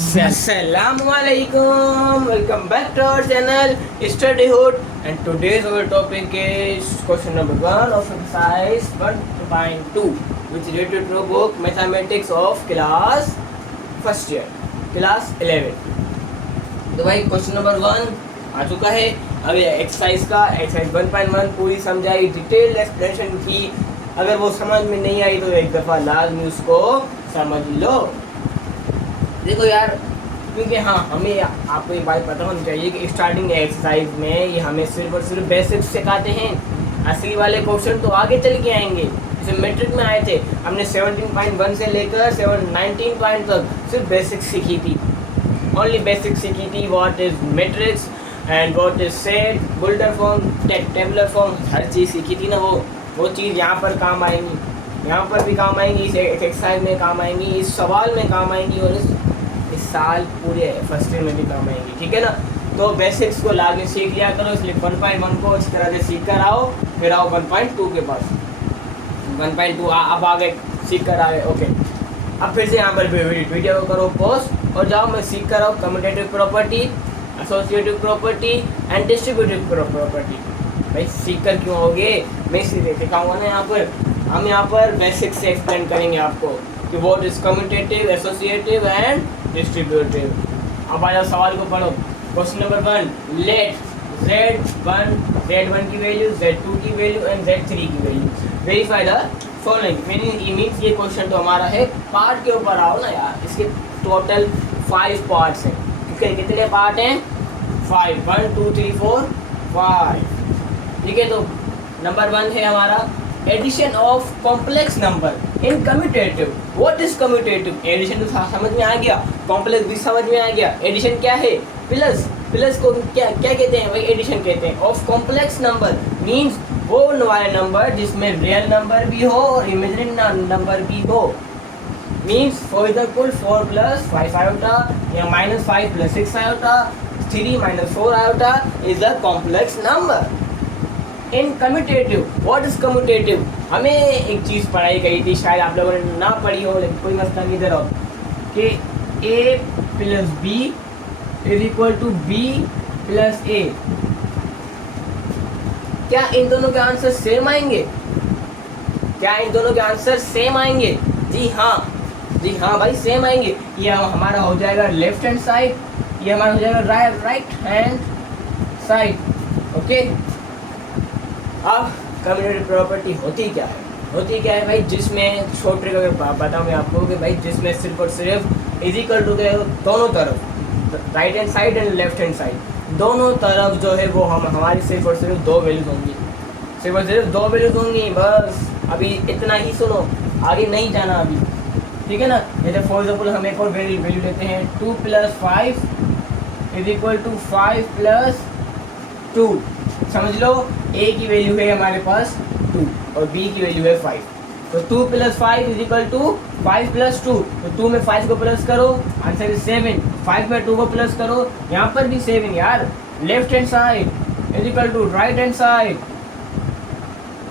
Assalamualaikum. Welcome back to our channel Studyhood, and today's our topic is question number 1 of exercise 1.2, which is related to book mathematics of class first year, class 11. तो भाई question number 1 आ चुका है. अब ये exercise का exercise 1.1 पूरी समझाई, detailed explanation की. अगर वो समझ में नहीं आई तो एक दफ़ा लाजमी उसको समझ लो. देखो यार, क्योंकि हाँ हमें आपको ये बात पता होनी चाहिए कि स्टार्टिंग एक्सरसाइज में ये हमें सिर्फ और सिर्फ बेसिक्स सिखाते हैं. असली वाले क्वेश्चन तो आगे चल के आएंगे. जैसे मैट्रिक में आए थे, हमने 17.1 से लेकर 19 पॉइंट तक सिर्फ बेसिक्स सीखी थी. ओनली बेसिक्स सीखी थी. What is matrix and what is set, builder form, tabular form, हर चीज़ सीखी थी ना. वो चीज़ यहाँ पर काम आएंगी, यहाँ पर भी काम आएंगी, इस एक्सरसाइज में काम आएंगी, इस सवाल में काम आएंगी, और इस साल पूरे फर्स्ट ईयर में भी काम आएंगी. ठीक है ना. तो बेसिक्स को लाके सीख लिया करो. इसलिए 1.1 को अच्छी तरह से सीख कर आओ, फिर आओ 1.2 के पास. 1.2 अब आ गए, सीख कर आ गए. ओके, अब फिर से यहाँ पर वीडियो को करो पॉज और जाओ. मैं सीख कर आओ commutative property, associative property and distributive property. भाई सीख कर क्यों आओगे? मैं सीधे सिखाऊंगा ना. यहाँ पर हम यहाँ पर बेसिक्स से एक्सप्लेन करेंगे आपको कि what is commutative, associative and distributive. अब आ जाओ, सवाल को पढ़ो. क्वेश्चन नंबर 1, लेट Z1 की वैल्यू, Z2 की वैल्यू एंड Z3 की value verify the following. Means ये क्वेश्चन तो हमारा है पार्ट के ऊपर. आओ ना यार, इसके टोटल 5 पार्ट्स हैं. कितने पार्ट हैं? 5. 1 2 3 4 5. ठीक है. तो नंबर 1 है हमारा addition of complex number in commutative. What is commutative? Addition तो समझ में आ गया, कॉम्प्लेक्स भी समझ में आ गया. एडिशन क्या है? प्लस को क्या कहते हैं भाई? एडिशन कहते हैं. ऑफ कॉम्प्लेक्स नंबर मींस वो वाले नंबर जिसमें रियल नंबर भी हो और इमेजिनरी नंबर भी हो. मींस फॉर एग्जांपल 4 + 5 आयोटा या -5 + 6 iota, 3 - 4 iota is a complex number. In commutative, what is commutative? हमें एक चीज़ पढ़ाई गई थी, शायद आप लोगों ने ना पढ़ी हो, लेकिन कोई मसला नहीं. इधर आओ कि A + B = B + A. क्या इन दोनों के आंसर सेम आएंगे? क्या इन दोनों के आंसर सेम आएंगे? जी हाँ भाई, सेम आएंगे. ये हमारा हो जाएगा लेफ्ट हैंड साइड, ये हमारा हो जाएगा राइट हैंड साइड. ओके. अब कम्यूटेटिव प्रॉपर्टी होती क्या है भाई? जिसमें शॉर्ट ट्रिक अगर बताऊँ मैं आपको कि भाई जिसमें सिर्फ और सिर्फ इजिकल टू के दोनों तरफ, right hand side and left hand side, दोनों तरफ जो है वो हमारी सिर्फ और सिर्फ 2 वैल्यूज होंगी. सिर्फ और सिर्फ 2 वैल्यूज होंगी बस. अभी इतना ही सुनो, आगे नहीं जाना अभी. ठीक है ना. जैसे फॉर एग्जाम्पल हम एक और वैल्यू लेते हैं. 2 + 5 = 5 + 2. समझ लो, A की वैल्यू है हमारे पास 2 और B की वैल्यू है 5. तो 2 + 5 = 5 + 2. तो 2 में 5 को प्लस करो, आंसर इज 7. 5 में 2 को प्लस करो, यहाँ पर भी 7 यार. Left hand side = right hand side.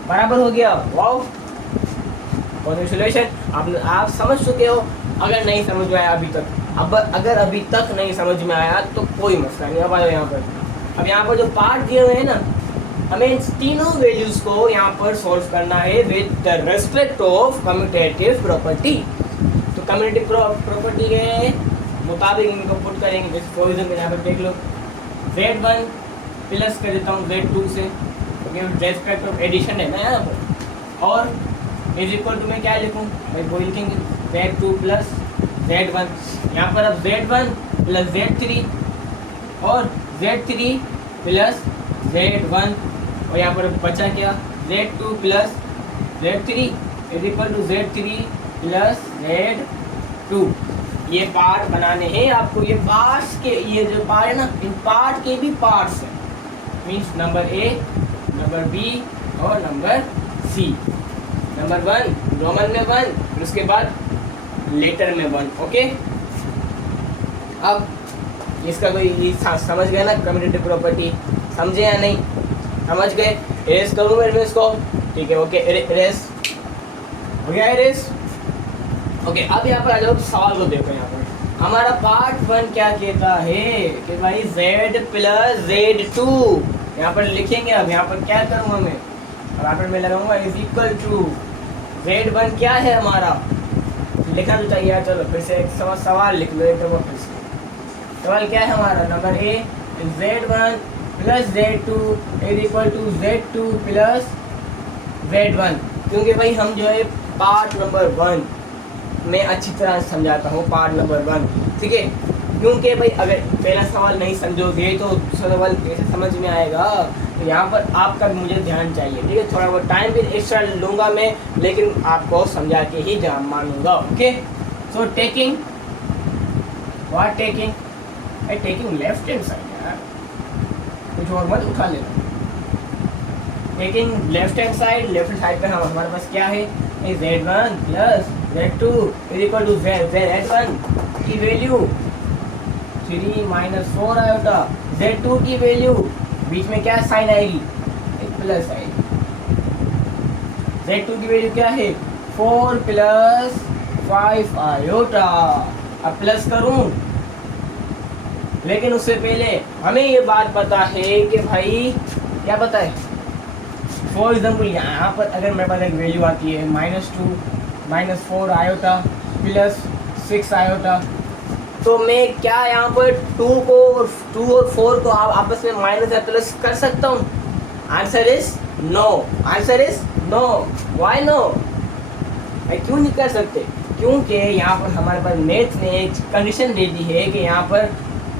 बराबर हो गया. Wow, congratulation. आप समझ चुके हो. अगर नहीं समझ में आया अभी तक, अगर अभी तक नहीं समझ में आया तो कोई मसला नहीं. अब आयो यहाँ पर. अब यहाँ पर जो पार्ट दिए हुए हैं ना, हमें इन तीनों वैल्यूज़ को यहाँ पर सॉल्व करना है with the respect of commutative property. तो कम्यूटेटिव प्रॉपर्टी के मुताबिक इनको पुट करेंगे. जैसे फॉर एग्जाम्पल यहाँ पर देख लो, Z1 प्लस कर देता हूँ Z2 से, क्योंकि रेस्पेक्ट ऑफ एडिशन है ना यहाँ पर. और = मैं क्या लिखूँ भाई? वो लिखेंगे Z2 + Z1. यहाँ पर अब Z1 + Z3 और Z3 + Z1, और यहाँ पर बचा क्या? Z2 + Z3 = Z3 + Z2. ये पार्ट बनाने हैं आपको. ये पार्ट्स के, ये जो पार्ट है ना, इन पार्ट के भी पार्ट्स हैं. Means number A, number B और नंबर C. नंबर 1 रोमन में 1, फिर उसके बाद लेटर में 1. ओके. अब इसका कोई समझ गया ना कम्यूटेटिव प्रॉपर्टी? समझे या नहीं? समझ गए? इरेज करूँ मैं इसको? ठीक है. ओके, इरेज हो गया. इरेज. ओके. अब यहाँ पर आ जाओ, सवाल को देखो. यहाँ पर हमारा पार्ट 1 क्या कहता है कि भाई z प्लस z2, यहाँ पर लिखेंगे। अब यहाँ पर क्या करूँगा मैं, ब्रैकेट में लगाऊंगा इज इक्वल टू z1 क्या है हमारा, लिखना तो चाहिए। चलो फिर से एक सवाल लिख लो एक दफा फिर से। सवाल क्या है हमारा, number A z1 plus z2 is equal to z2 plus z1। क्योंकि भाई हम जो है पार्ट नंबर 1 मैं अच्छी तरह समझाता हूँ, पार्ट नंबर 1, ठीक है। क्योंकि भाई अगर पहला सवाल नहीं समझोगे तो दूसरा सवाल कैसे समझ में आएगा। तो यहाँ पर आपका भी मुझे ध्यान चाहिए, ठीक है। थोड़ा बहुत टाइम भी एक्स्ट्रा लूँगा मैं, लेकिन आपको समझा के ही जान मानूंगा, okay. So taking what, taking left hand side, यार कुछ और मत उठा लेना। टेकिंग लेफ्ट हैंड साइड पे हम हमारे पास क्या है, z1 plus z2 is equal to z1 की वैल्यू 3 माइनस 4 आयोटा, z2 की वैल्यू बीच में क्या साइन आएगी, एक प्लस आएगी। z2 की वैल्यू क्या है 4 प्लस 5 आयोटा। अब प्लस करूं, लेकिन उससे पहले हमें ये बात पता है कि भाई क्या पता है, फॉर एग्जाम्पल यहाँ पर अगर मेरे पास एक वैल्यू आती है -2 -4 आयोटा प्लस 6 आयोटा, तो मैं क्या यहाँ पर 2 और 4 को आप आपस में माइनस या प्लस कर सकता हूँ? Answer is no, answer is no. Why no, भाई क्यों नहीं कर सकते? क्योंकि यहाँ पर हमारे पास मैथ ने एक कंडीशन दे दी है कि यहाँ पर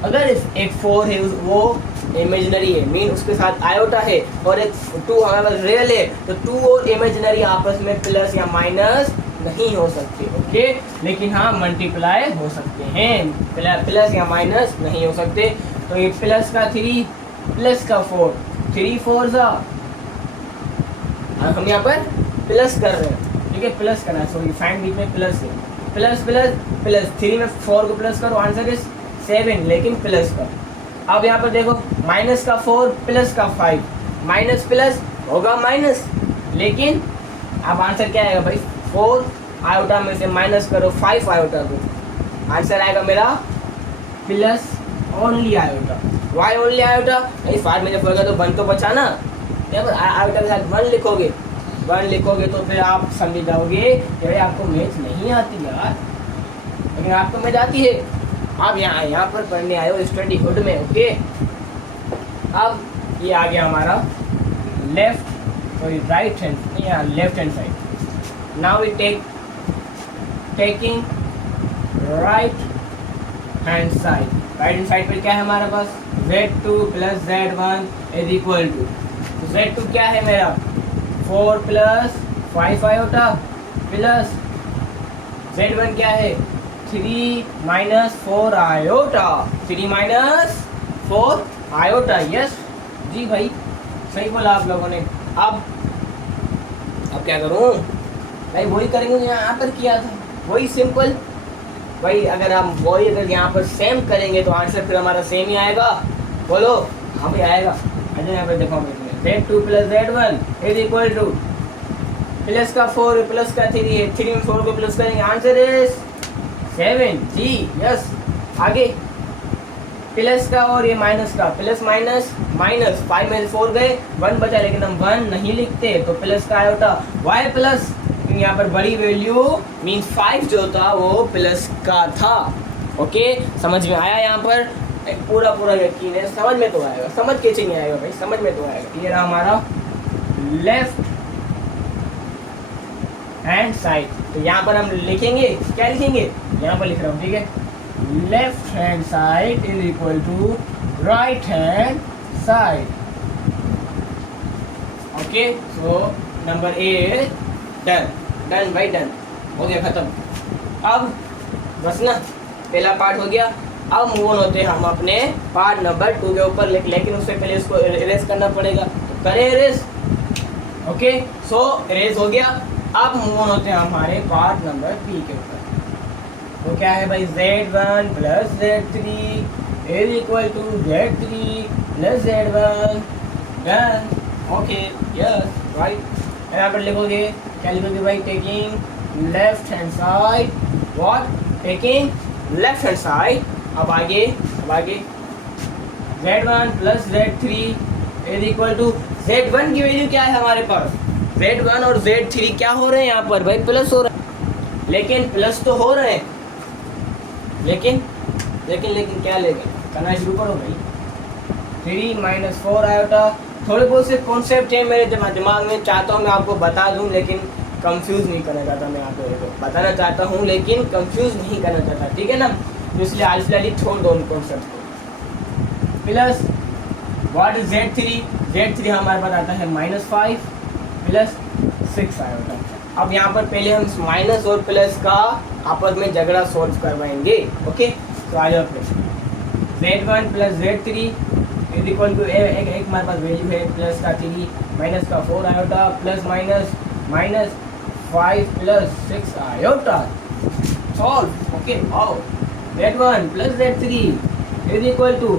अगर एक 4 है वो इमेजिनरी है, मीन उसके साथ आयोटा है, और एक 2 हमारे पास रियल है, तो 2 और इमेजिनरी आपस में प्लस या माइनस नहीं हो सकते, ओके। लेकिन हाँ मल्टीप्लाई हो सकते हैं, प्लस या माइनस नहीं हो सकते। तो ये प्लस का 3 प्लस का 4, 3 4 जा, हम यहाँ पर प्लस कर रहे हैं, ठीक है, प्लस करना है। सॉरी साइन बीच में प्लस है, प्लस प्लस प्लस 3 में 4 को प्लस करो, आंसर इज 7, लेकिन प्लस का। अब यहाँ पर देखो माइनस का 4 प्लस का 5, माइनस प्लस होगा माइनस, लेकिन अब आंसर क्या आएगा भाई, 4 आयोटा में से माइनस करो 5 आयोटा को, आंसर आएगा मेरा plus only iota. Why only iota, नहीं 5 में जब होगा तो 1 तो बचाना, जब आयोटा के साथ 1 लिखोगे तो फिर आप समझ जाओगे कि भाई आपको मैथ नहीं आती यार, लेकिन आपको मैथ आती है। आप यहाँ पर पढ़ने आए हो स्टडी हुड में, ओके। अब ये आ गया हमारा राइट हैंड या left hand side. Now we taking right hand side पे क्या है हमारे पास, z2 plus z1 is equal to, z2 क्या है मेरा 4 प्लस 5 आयोटा प्लस z1 क्या है 3 minus 4 iota, 3 minus 4 iota. Yes जी भाई, सही बोला आप लोगों ने। अब क्या करूं भाई, वही करेंगे यहाँ पर किया था, वही सिंपल भाई। अगर हम वही अगर यहाँ पर सेम करेंगे तो आंसर फिर हमारा सेम ही आएगा, बोलो हाँ भाई आएगा। अच्छा यहाँ पर देखो z2 plus z1 is equal two plus का 4 प्लस का 3 है, 3 में 4 को प्लस करेंगे, आंसर इज 7 जी। यस आगे प्लस का और ये माइनस का, प्लस माइनस माइनस 5 में 4 गए 1 बचा, लेकिन हम 1 नहीं लिखते तो प्लस का आयोटा वाई प्लस, यहाँ पर बड़ी वैल्यू मीन्स 5 जो था वो प्लस का था, ओके। समझ में आया? यहाँ पर पूरा यकीन है, समझ में तो आएगा, समझ के नहीं आएगा भाई, समझ में तो आएगा। ये रहा हमारा लेफ्ट हैंड साइड। तो यहाँ पर हम लिखेंगे, क्या लिखेंगे, यहाँ पर लिख रहा हूँ, ठीक है। Left hand side is equal to right hand side, okay. So number A done भाई, डन हो गया, खत्म। अब बस ना पहला पार्ट हो गया। अब मूव ऑन होते हैं हम अपने पार्ट नंबर 2 के ऊपर, लेकिन उससे पहले इसको इरेज करना पड़ेगा, तो करें इरेज, ओके। सो इरेज हो गया। अब मूव ऑन होते हैं हमारे पार्ट नंबर 3 के ऊपर। तो क्या है भाई, z1 plus z3 is equal to z3 plus z1, done, okay, yes right. यहाँ पर लिखोगे, क्या लिखोगे भाई, taking left hand side, what, taking left hand side. अब आगे z1 plus z3 is equal to z1 की वैल्यू क्या है हमारे पास, z1 और z3 क्या हो रहे हैं यहाँ पर भाई, प्लस हो रहे हैं, लेकिन प्लस तो हो रहे हैं, लेकिन क्या लेंगे, करना शुरू करो भाई। 3 माइनस 4 आयोटा, थोड़े बहुत से कॉन्सेप्ट है मेरे दिमाग में, चाहता हूँ मैं आपको बता दूँ, लेकिन कंफ्यूज नहीं करना चाहता, मैं आपको बताना चाहता हूँ लेकिन कंफ्यूज नहीं करना चाहता, ठीक है ना, तो इसलिए आज फिलहाल छोड़ दो उन कॉन्सेप्ट को। प्लस व्हाट इज z3 हमारे पास आता है -5 प्लस 6 आयोटा। अब यहाँ पर पहले हम माइनस और प्लस का आपस में झगड़ा सॉल्व करवाएंगे, ओके। तो आ जाओ z1 plus z3 is equal to एक हमारे पास वैल्यू है प्लस का 3 माइनस का 4 iota plus minus 5 plus 6 iota, solve, okay. आओ z1 plus z3 is equal two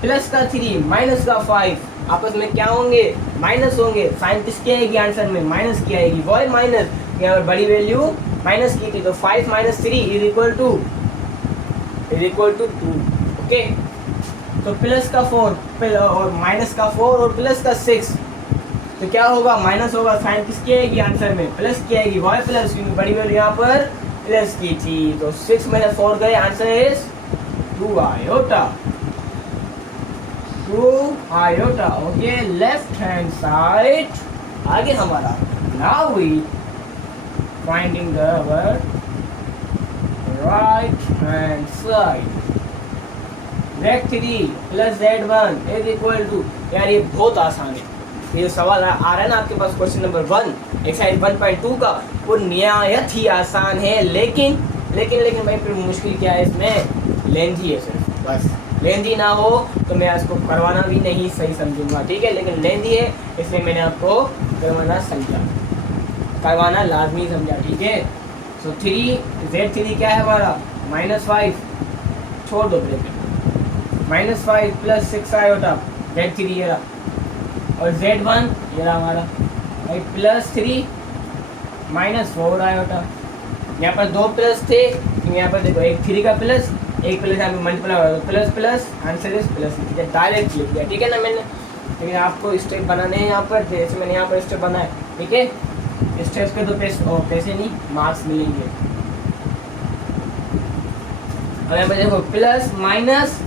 plus का 3 माइनस का 5, आपस में क्या होंगे, माइनस होंगे, साइन किसकी आएगी आंसर में, माइनस की आएगी, वही माइनस, यहाँ पर बड़ी वैल्यू माइनस की थी, तो 5 minus 3 is equal to 2, okay. तो प्लस का 4 और माइनस का 4 और प्लस का 6, तो क्या होगा, माइनस होगा, साइन किसकी आएगी आंसर में, प्लस की आएगी, वही प्लस, क्योंकि बड़ी वैल्यू यहाँ पर प्लस की थी, तो 6 माइनस 4 गए, answer is 2 iota, okay. Left hand side आगे हमारा, now we finding the right hand side, z3 plus z1 is equal to, यार ये बहुत आसान है, ये जो सवाल आ रहा है ना आपके पास क्वेश्चन नंबर 1 एक्सरसाइज 1.2 का, वो निहायत ही आसान है, लेकिन भाई फिर मुश्किल क्या है इसमें, लेंथी है सिर्फ, बस लेंथी ना हो तो मैं इसको करवाना भी नहीं सही समझूंगा, ठीक है, लेकिन लेंथी है इसलिए मैंने आपको करवाना लाजमी समझा, ठीक है। सो z3 क्या है हमारा, -5, छोड़ दो ब्रैकेट, -5 प्लस 6 आयोटा, z3 ये रहा, और z1 ये रहा हमारा भाई प्लस 3 माइनस 4 आयोटा, यहाँ पर 2 प्लस थे, यहाँ पर देखो एक 3 का प्लस, एक प्लस यहाँ पे मल्टीप्लाई हो रहा है, plus answer is plus, direct लिख दिया, ठीक है ना मैंने, लेकिन आपको स्टेप बनाने हैं यहाँ पर, जैसे मैंने यहाँ पर स्टेप बनाया, ठीक है, स्टेप्स के तो पैसे नहीं, मार्क्स मिलेंगे। और यहाँ पर देखो प्लस माइनस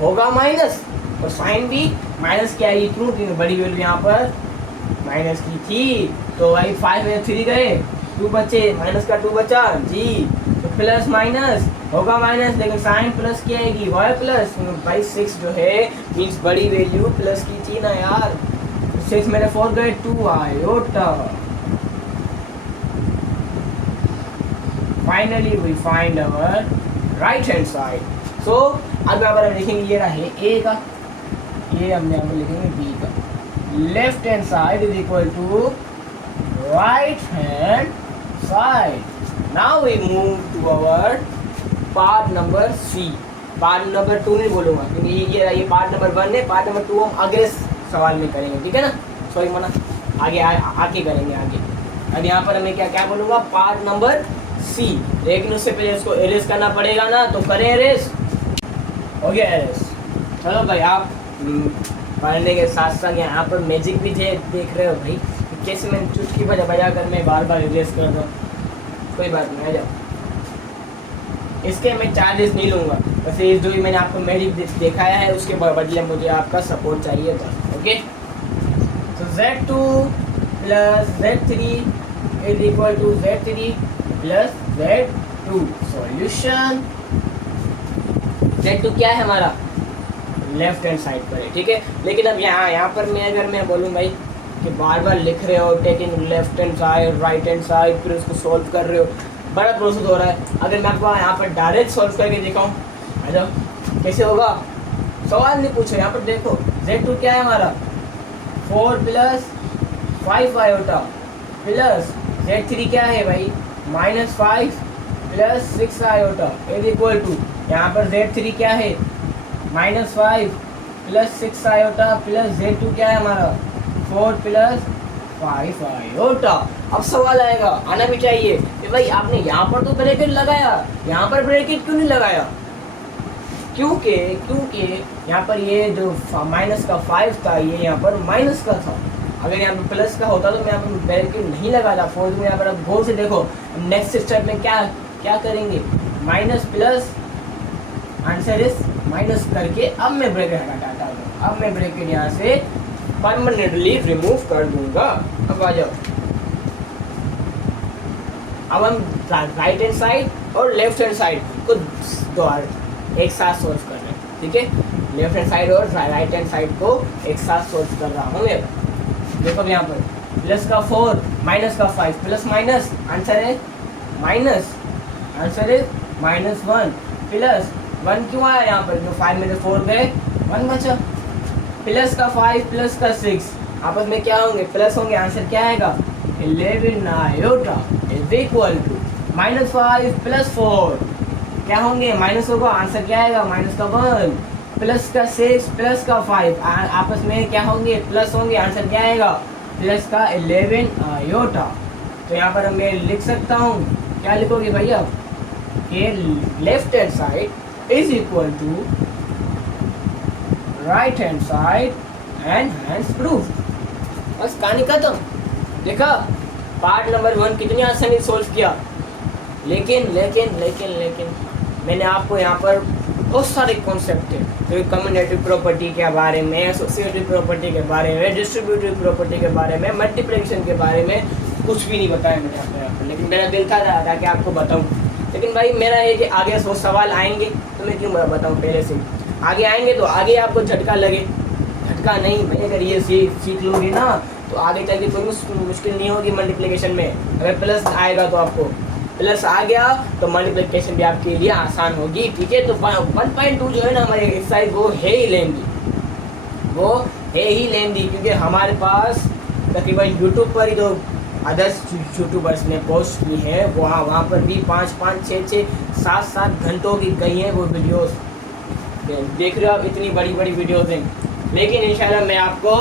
होगा माइनस, और साइन भी माइनस की आएगी, क्यों, क्योंकि बड़ी वैल्यू यहाँ पर माइनस की थी, तो भाई 5 में 3 गए, 2 बचे, माइनस का 2 बचा जी, तो प्लस माइनस होगा माइनस, लेकिन साइन प्लस की आएगी, वाई प्लस, भाई 6 जो है मीन्स बड़ी वैल्यू प्लस की थी ना यार, 6 मेरे 4 गए, 2 iota. Finally we find our right hand side. So अब यहाँ पर हम लिखेंगे, ये रहा है ए का, ये हमने यहाँ पर लिखेंगे बी का, left hand side is equal to right hand side. Now we move to our part number C, part number 2 नहीं बोलूँगा, क्योंकि ये पार्ट नंबर 1 है, पार्ट नंबर 2 हम अगले सवाल में करेंगे, ठीक है ना, सॉरी मना, आगे करेंगे आगे। अब यहाँ पर हमें क्या बोलूँगा, पार्ट नंबर सी, लेकिन उससे पहले उसको एरेस करना पड़ेगा ना, तो करें एरेस, हो गया एरेस। चलो भाई, आप पढ़ने के साथ साथ यहाँ पर मैजिक भी देख रहे हो भाई, कैसे मैं चुटकी बजा कर मैं बार बार एरेस कर रहा हूँ, कोई बात नहीं, आ जाओ। इसके मैं चार्जेस नहीं लूँगा, वैसे इस जो भी मैंने आपको मैजिक दिखाया है उसके बदले मुझे आपका सपोर्ट चाहिए था, ओके। तो z2 plus z3 is equal to z3 plus z2, solution. z2 क्या है हमारा, लेफ्ट हैंड साइड पर है, ठीक है, लेकिन अब यहाँ पर मैं बोलूँ भाई कि बार बार लिख रहे हो taking left hand side right hand side, फिर उसको सॉल्व कर रहे हो, बड़ा प्रोसेस हो रहा है। अगर मैं आपको यहाँ पर डायरेक्ट सॉल्व करके दिखाऊँ, आ जाओ, कैसे होगा, सवाल नहीं पूछो, यहाँ पर देखो z2 क्या है हमारा, 4 प्लस 5 आयोटा, प्लस z3 क्या है भाई, -5 plus 6 iota is equal to, यहाँ पर z3 क्या है, -5 प्लस 6 आयोटा, प्लस z2 क्या है हमारा, 4 प्लस 5 आयोटा। अब सवाल आएगा, आना भी चाहिए कि भाई आपने यहाँ पर तो ब्रैकेट लगाया, यहाँ पर ब्रैकेट क्यों नहीं लगाया? क्योंकि यहाँ पर ये जो माइनस का 5 था, ये यहाँ पर माइनस का था। अगर यहाँ पर प्लस का होता तो मैं यहाँ पर ब्रैकेट नहीं लगाता। फोर्थ में यहाँ पर अब गौर से देखो, नेक्स्ट स्टेप में क्या करेंगे, minus plus, answer is minus करके अब मैं ब्रैकेट हटाता हूँ। अब मैं ब्रैकेट यहाँ से परमानेंटली रिमूव कर दूंगा। अब आ जाओ, अब हम राइट हैंड साइड और लेफ्ट हैंड साइड को एक साथ सोल्व कर रहे हैं, ठीक है। लेफ्ट हैंड साइड और राइट हैंड साइड को एक साथ सोल्व कर रहा हूँ मैं। देखो यहाँ पर प्लस का 4 माइनस का 5, प्लस माइनस आंसर है माइनस, आंसर है -1 प्लस 1 क्यों आया यहाँ पर, जो 5 में से 4 गए 1 बचा। प्लस का 5 प्लस का 6 आपस में क्या होंगे, प्लस होंगे। आंसर क्या आएगा, 11 iota is equal to -5 plus 4 क्या होंगे, माइनस होगा। आंसर क्या आएगा, माइनस का 1 प्लस का 6 प्लस का 5 आपस में क्या होंगे, प्लस होंगे। आंसर क्या आएगा, प्लस का 11 आयोटा। तो यहाँ पर मैं लिख सकता हूँ, क्या लिखोगे भैया, कि left hand side is equal to right hand side and hence proof. बस कहानी खत्म। देखा, पार्ट नंबर 1 कितनी आसानी से सोल्व किया। लेकिन मैंने आपको यहाँ पर बहुत सारे कॉन्सेप्ट है, तो कम्युनेटिव प्रॉपर्टी के बारे में, एसोसिएटिव प्रॉपर्टी के बारे में, डिस्ट्रीब्यूटिव प्रॉपर्टी के बारे में, मल्टीप्लिकेशन के बारे में कुछ भी नहीं बताया मैंने आपको यहाँ पर। लेकिन मेरा दिल था कि आपको बताऊँ। लेकिन भाई मेरा है कि आगे 100 सवाल आएंगे तो मैं क्यों बताऊँ पहले से। आगे आएंगे तो आगे आपको झटका लगे, झटका नहीं भाई। अगर ये सीख लोगे ना तो आगे चल के कोई मुश्किल नहीं होगी मल्टीप्लिकेशन में। अगर प्लस आएगा तो आपको प्लस आ गया तो मल्टीप्लिकेशन भी आपके लिए आसान होगी, ठीक है। तो 1.2 जो है ना हमारे एक्सरसाइज वो है ही लेंदी, क्योंकि हमारे पास तकरीबन यूट्यूब पर ही जो अदर्स यूट्यूबर्स ने पोस्ट की है वहाँ पर भी 5-5, 6-6, 7-7 घंटों की गई हैं वो वीडियोस। देख रहे हो आप, इतनी बड़ी वीडियोस हैं। लेकिन इंशाल्लाह मैं आपको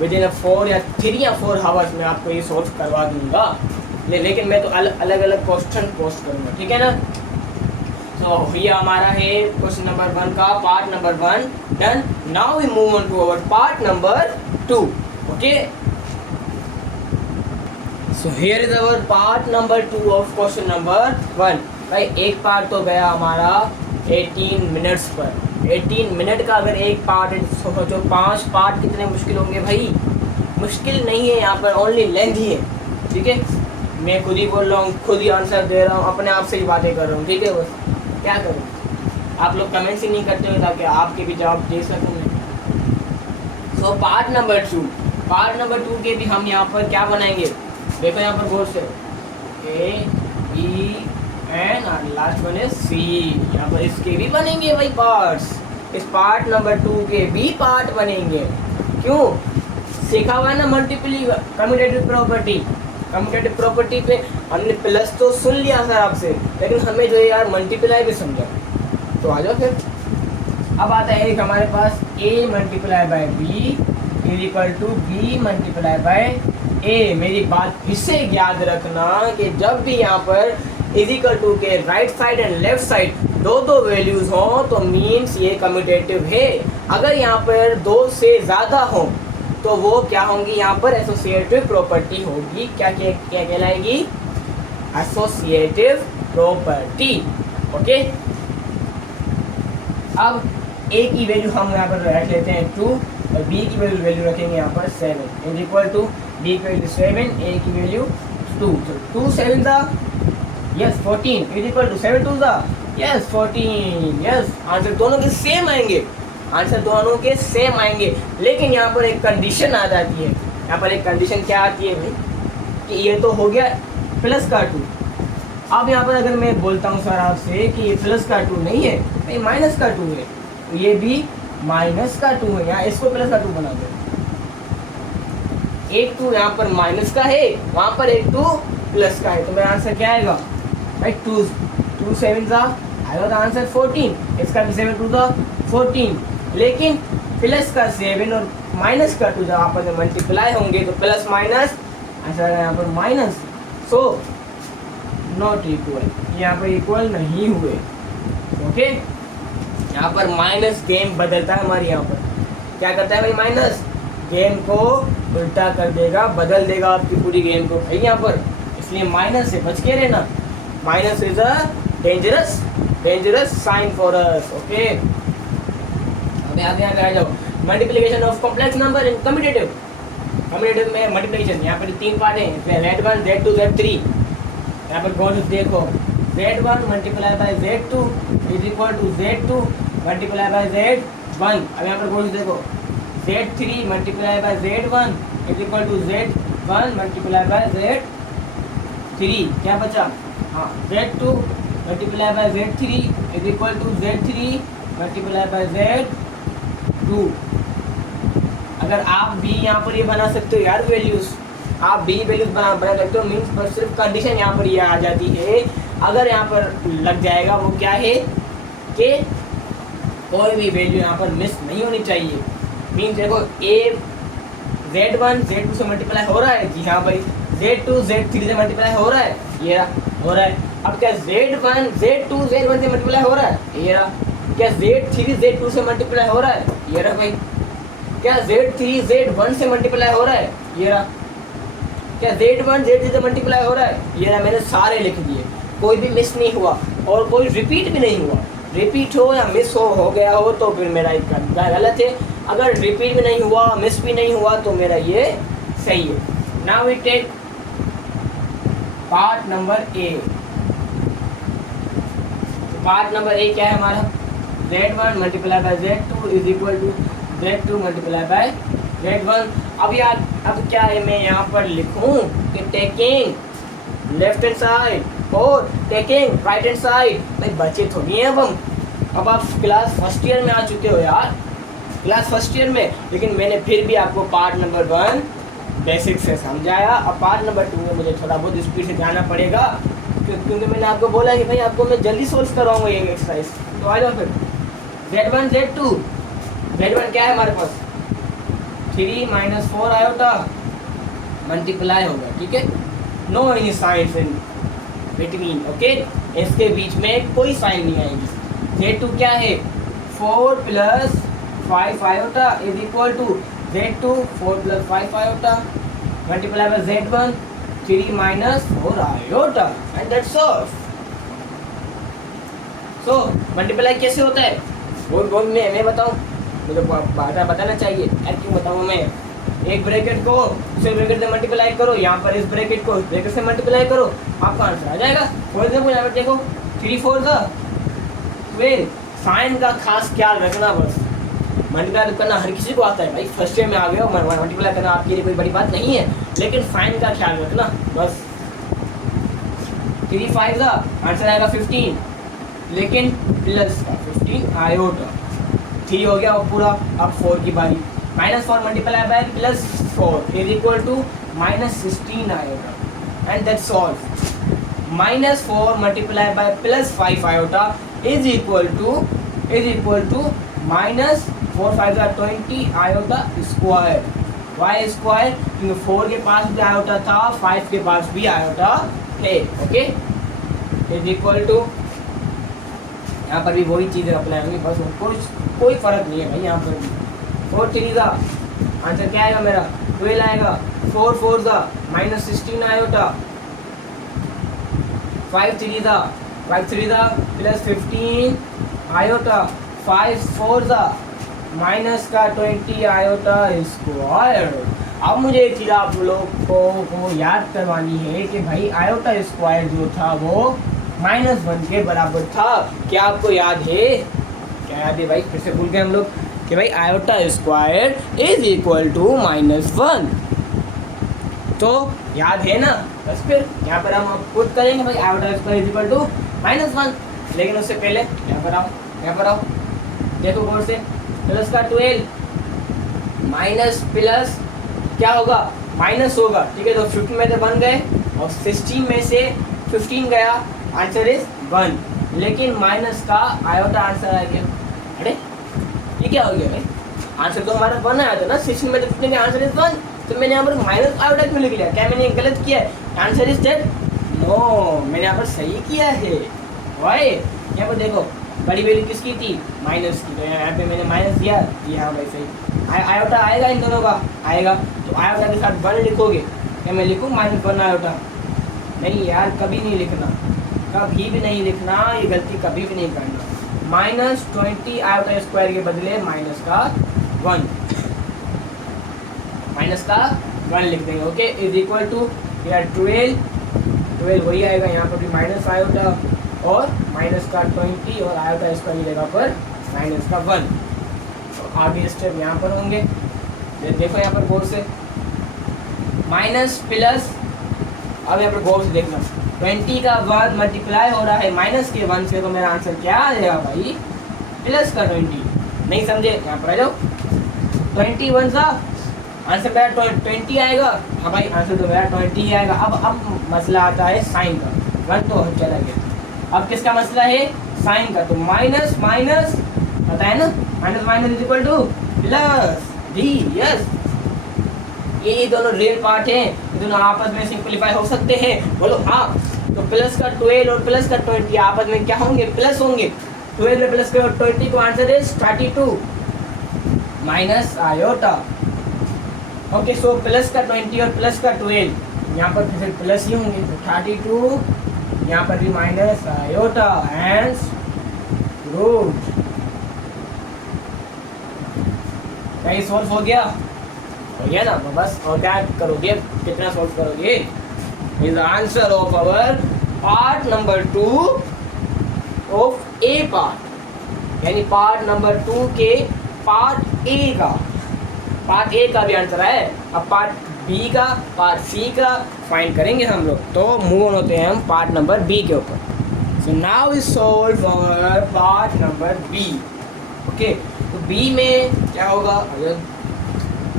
विद इन 4 या 3 या 4 आवर्स में आपको ये सोल्व करवा दूंगा। लेकिन मैं तो अलग अलग क्वेश्चन पोस्ट करूँगा, ठीक है ना। तो ये हमारा है क्वेश्चन नंबर 1 का part number 1 done. Now we move on to our part number 2, okay. So here is our part number 2 of question number 1। भाई एक पार्ट तो गया हमारा 18 मिनट्स पर। 18 मिनट का अगर एक पार्ट है तो 5 पार्ट कितने मुश्किल होंगे भाई। मुश्किल नहीं है, यहाँ पर ओनली लेंथ ही है, ठीक है। मैं खुद ही बोल रहा हूँ, खुद ही आंसर दे रहा हूँ, अपने आप से ही बातें कर रहा हूँ, ठीक है। बस क्या करूँ, आप लोग कमेंट्स ही नहीं करते हो ताकि आपके भी जवाब दे सकूँ मैं। सो पार्ट नंबर 2 के भी हम यहाँ पर क्या बनाएंगे, देखो यहाँ पर गौर से, A, B and last one है C। यहाँ पर इसके भी बनेंगे भाई पार्ट्स। इस पार्ट नंबर 2 के भी पार्ट बनेंगे। क्यों, सीखा हुआ है ना कम्यूटेटिव प्रॉपर्टी पे हमने प्लस तो सुन लिया सर आपसे, लेकिन हमें जो है यार मल्टीप्लाई भी समझा। तो आ जाओ फिर। अब आता है एक हमारे पास A multiply by B is equal to B multiply by A। मेरी बात फिर से याद रखना कि जब भी यहाँ पर इज इक्वल टू के right side and left side दो वैल्यूज हों तो मीन्स ये कम्यूटेटिव है। अगर यहाँ पर 2 से ज़्यादा हों तो वो क्या होंगी, यहाँ पर एसोसिएटिव प्रॉपर्टी होगी। क्या कहलाएगी, एसोसिएटिव प्रॉपर्टी, ओके। अब A की वैल्यू हम यहाँ पर रख लेते हैं 2 और B की वैल्यू रखेंगे यहाँ पर 7 इज इक्वल टू B की वैल्यू 7, A की वैल्यू 2। 2 7 दा यस 14 इज इक्वल टू 7 2 दा यस 14। यस, आंसर दोनों के सेम आएंगे। लेकिन यहाँ पर एक कंडीशन आ जाती है। यहाँ पर एक कंडीशन क्या आती है भाई, कि ये तो हो गया प्लस का 2। अब यहाँ पर अगर मैं बोलता हूँ सर आपसे कि ये प्लस का 2 नहीं है, नहीं माइनस का 2 है, तो ये भी माइनस का 2 है। यहाँ इसको प्लस का 2 बना दो। एक 2 यहाँ पर माइनस का है, वहाँ पर एक 2 प्लस का है, तो मेरा आंसर क्या आएगा भाई 2 7 सा आएगा तो आंसर 14। इसका भी 7 2 था 14। लेकिन प्लस का 7 और माइनस का 2 जब आपस में मल्टीप्लाई होंगे तो प्लस माइनस आंसर आएगा यहाँ पर माइनस। सो नॉट इक्वल, यहाँ पर इक्वल नहीं हुए। ओके, यहाँ पर माइनस गेम बदलता है हमारे, यहाँ पर क्या करता है भाई, माइनस गेम को उल्टा कर देगा, बदल देगा आपकी पूरी गेम को भाई यहाँ पर, इसलिए माइनस से बच के रहना। Minus is a dangerous sign for us. Okay, अब यहाँ पे आ जाओ, multiplication of complex number in commutative. Commutative में मल्टीप्लिकेशन यहाँ पर 3 पार्ट हैं, Z1 Z2 Z3। यहाँ पर गौर से देखो, Z1 multiply by Z2 is equal to Z2 multiply by Z1। अब यहाँ पर गौर से देखो, Z3 multiply by Z1 is equal to Z1 multiply by Z3। क्या बचा, हाँ, Z2 multiply by Z3 is equal to Z3 multiply by Z2। अगर आप भी यहाँ पर ये बना सकते हो यार वैल्यूज, आप भी वैल्यूज बना सकते हो, मीन्स पर सिर्फ कंडीशन यहाँ पर ये आ जाती है, अगर यहाँ पर लग जाएगा वो क्या है कि कोई भी वैल्यू यहाँ पर मिस नहीं होनी चाहिए। मीन्स देखो, ए Z1 Z2 से मल्टीप्लाई हो रहा है, जी हाँ भाई, Z2 Z3 से मल्टीप्लाई हो रहा है, ये रहा हो रहा है। अब क्या Z1 Z2 Z1 से मल्टीप्लाई हो रहा है, ये रहा। क्या Z3 Z2 से मल्टीप्लाई हो रहा है, ये रहा भाई। क्या Z3 Z1 से मल्टीप्लाई हो रहा है, ये रहा। क्या Z1 Z3 से मल्टीप्लाई हो रहा है, ये रहा। मैंने सारे लिख दिए, कोई भी मिस नहीं हुआ और कोई रिपीट भी नहीं हुआ। रिपीट हो या मिस हो गया हो तो फिर मेरा इसका गलत है, अगर रिपीट भी नहीं हुआ मिस भी नहीं हुआ तो मेरा ये सही है। Now we take part number A. Part number A क्या है हमारा, Z1 multiply by Z2 is equal to Z2 multiply by Z1। अब क्या है, मैं यहाँ पर लिखूँ कि टेकिंग लेफ्ट हैंड साइड और टेकिंग राइट हैंड साइड। भाई बचे थोड़ी हैं अब आप क्लास फर्स्ट ईयर में आ चुके हो यार, क्लास फर्स्ट ईयर में, लेकिन मैंने फिर भी आपको पार्ट नंबर 1 बेसिक से समझाया। अब पार्ट नंबर 2 में मुझे थोड़ा बहुत स्पीड से जाना पड़ेगा, क्योंकि मैंने आपको बोला कि भाई आपको मैं जल्दी सोल्व कराऊंगा ये एक्सरसाइज। तो आ जाओ फिर, Z1 Z2, Z1 क्या है हमारे पास, 3 - 4 आयोटा मल्टीप्लाई होगा, ठीक है, no any science in between. Okay, इसके बीच में कोई साइन नहीं आएगी। Z2 क्या है, 4 + 5 iota is equal to Z2 4 + 5 iota multiply by Z1 3 - 4 iota and that's all. So multiply कैसे होता है, बोल मैं बताऊं, मुझे बताना चाहिए यार, क्यों बताऊं मैं। एक ब्रैकेट को दूसरे ब्रैकेट से मल्टीप्लाई करो, यहाँ पर इस ब्रैकेट को इस ब्रैकेट से मल्टीप्लाई करो, आपका आंसर आ जाएगा। फॉर एग्जाम्पल यहाँ पर देखो 3 4 12। साइन का खास ख्याल रखना, बस मल्टीप्लाई करना हर किसी को आता है भाई, फर्स्ट ईयर में आ गए हो, मल्टीप्लाई करना आपके लिए कोई बड़ी बात नहीं है, लेकिन साइन का ख्याल रखना बस। 3 5 आंसर आएगा 15, लेकिन प्लस का 15 आयोटा, 3 हो गया और पूरा। अब 4 की बारी, -4 multiply by +4 is equal to -16 iota and that's all. -4 multiply by +5 iota is equal to -4 5 20 iota square. Why square, क्योंकि 4 के पास भी आयोटा था, 5 के पास भी आयोटा है। ओके, इज इक्वल टू, यहाँ पर भी वही चीज़ें अप्लाई होंगी, बस कोई फर्क नहीं है भाई यहाँ पर भी। 4 3 आंसर क्या आएगा मेरा, 12 आएगा। 4 4 -16 आयोटा, 5 3 +15 आयोटा, 5 4 -20 आयोटा स्क्वायर। अब मुझे एक चीज़ आप लोगों को याद करवानी है कि भाई आयोटा स्क्वायर जो था वो -1 के बराबर था। क्या आपको याद है, क्या याद है भाई, फिर से भूल गए हम लोग कि भाई iota square is equal to -1, तो याद है ना। बस फिर यहाँ पर हम पुट करेंगे भाई iota square is equal to -1, लेकिन उससे पहले यहाँ पर आओ, देखो गौर से, प्लस का 12 माइनस प्लस क्या होगा, माइनस होगा, ठीक है। तो 15 में से 1 गए और 16 में से 15 गया, आंसर इज 1, लेकिन माइनस का आयोटा आंसर आ गया। अरे ये क्या हो गया भाई, आंसर तो हमारा 1 आया था ना, 16 में से 15 का आंसर इज 1, तो मैंने यहाँ पर माइनस आयोटा क्यों लिख लिया? क्या मैंने गलत किया है? आंसर इज दैट नो, मैंने यहाँ पर सही किया है। वाई? यहाँ पर देखो बड़ी वैल्यू किसकी थी? माइनस की, तो यहाँ पे मैंने माइनस दिया। जी हाँ भाई सही। आयोटा आएगा इन दोनों का? आएगा। तो आयोटा के साथ 1 लिखोगे? क्या मैं लिखूँ -1 आयोटा? नहीं यार, कभी नहीं लिखना, कभी भी नहीं लिखना, ये गलती कभी भी नहीं करना। -20 आयोटा स्क्वायर के बदले माइनस का 1 लिख देंगे। ओके, इज इक्वल टू यार 12 वही आएगा, यहाँ पर भी माइनस आयोटा और माइनस का 20 और आयोटा स्क्वायर की जगह पर माइनस का 1। तो आगे स्टेप यहाँ पर होंगे, देखो यहाँ पर गौर से माइनस प्लस। अब यहाँ पर गौर से देखना, 20 का 1 मल्टीप्लाई हो रहा है माइनस के 1 से, तो मेरा आंसर क्या आ जाएगा भाई? प्लस का 20। नहीं समझे? यहाँ पर आ जाओ। 21 सा आंसर मेरा 20 आएगा। हाँ भाई, आंसर तो मेरा 20 ही आएगा। अब मसला आता है साइन का। 1 तो चला गया, अब किसका मसला है? साइन का। तो माइनस माइनस पता है ना, minus minus is equal two plus D. Yes, ये दोनों रियल पार्ट हैं, ये दोनों आपस में सिंपलीफाई हो सकते हैं। बोलो हाँ। तो प्लस का 12 और प्लस का 20 आपस में क्या होंगे? प्लस होंगे। 12 प्लस का 20 को answer is 32 minus iota. Okay, so plus का 20 और प्लस का 12 यहाँ पर फिर प्लस ही होंगे, तो 32, यहाँ पर भी माइनस आयोटा एंड रूट। क्या ये सॉल्व हो गया? हो गया ना? बस, और क्या करोगे? कितना सॉल्व करोगे? Is answer of our part number 2 of A part, यानी पार्ट नंबर 2 के पार्ट ए का। पार्ट ए का भी आंसर है। अब पार्ट बी का, पार्ट सी का फाइंड करेंगे हम लोग। तो मूव ऑन होते हैं हम पार्ट नंबर बी के ऊपर। So now is solve for part number B. Okay, तो बी में क्या होगा? अगर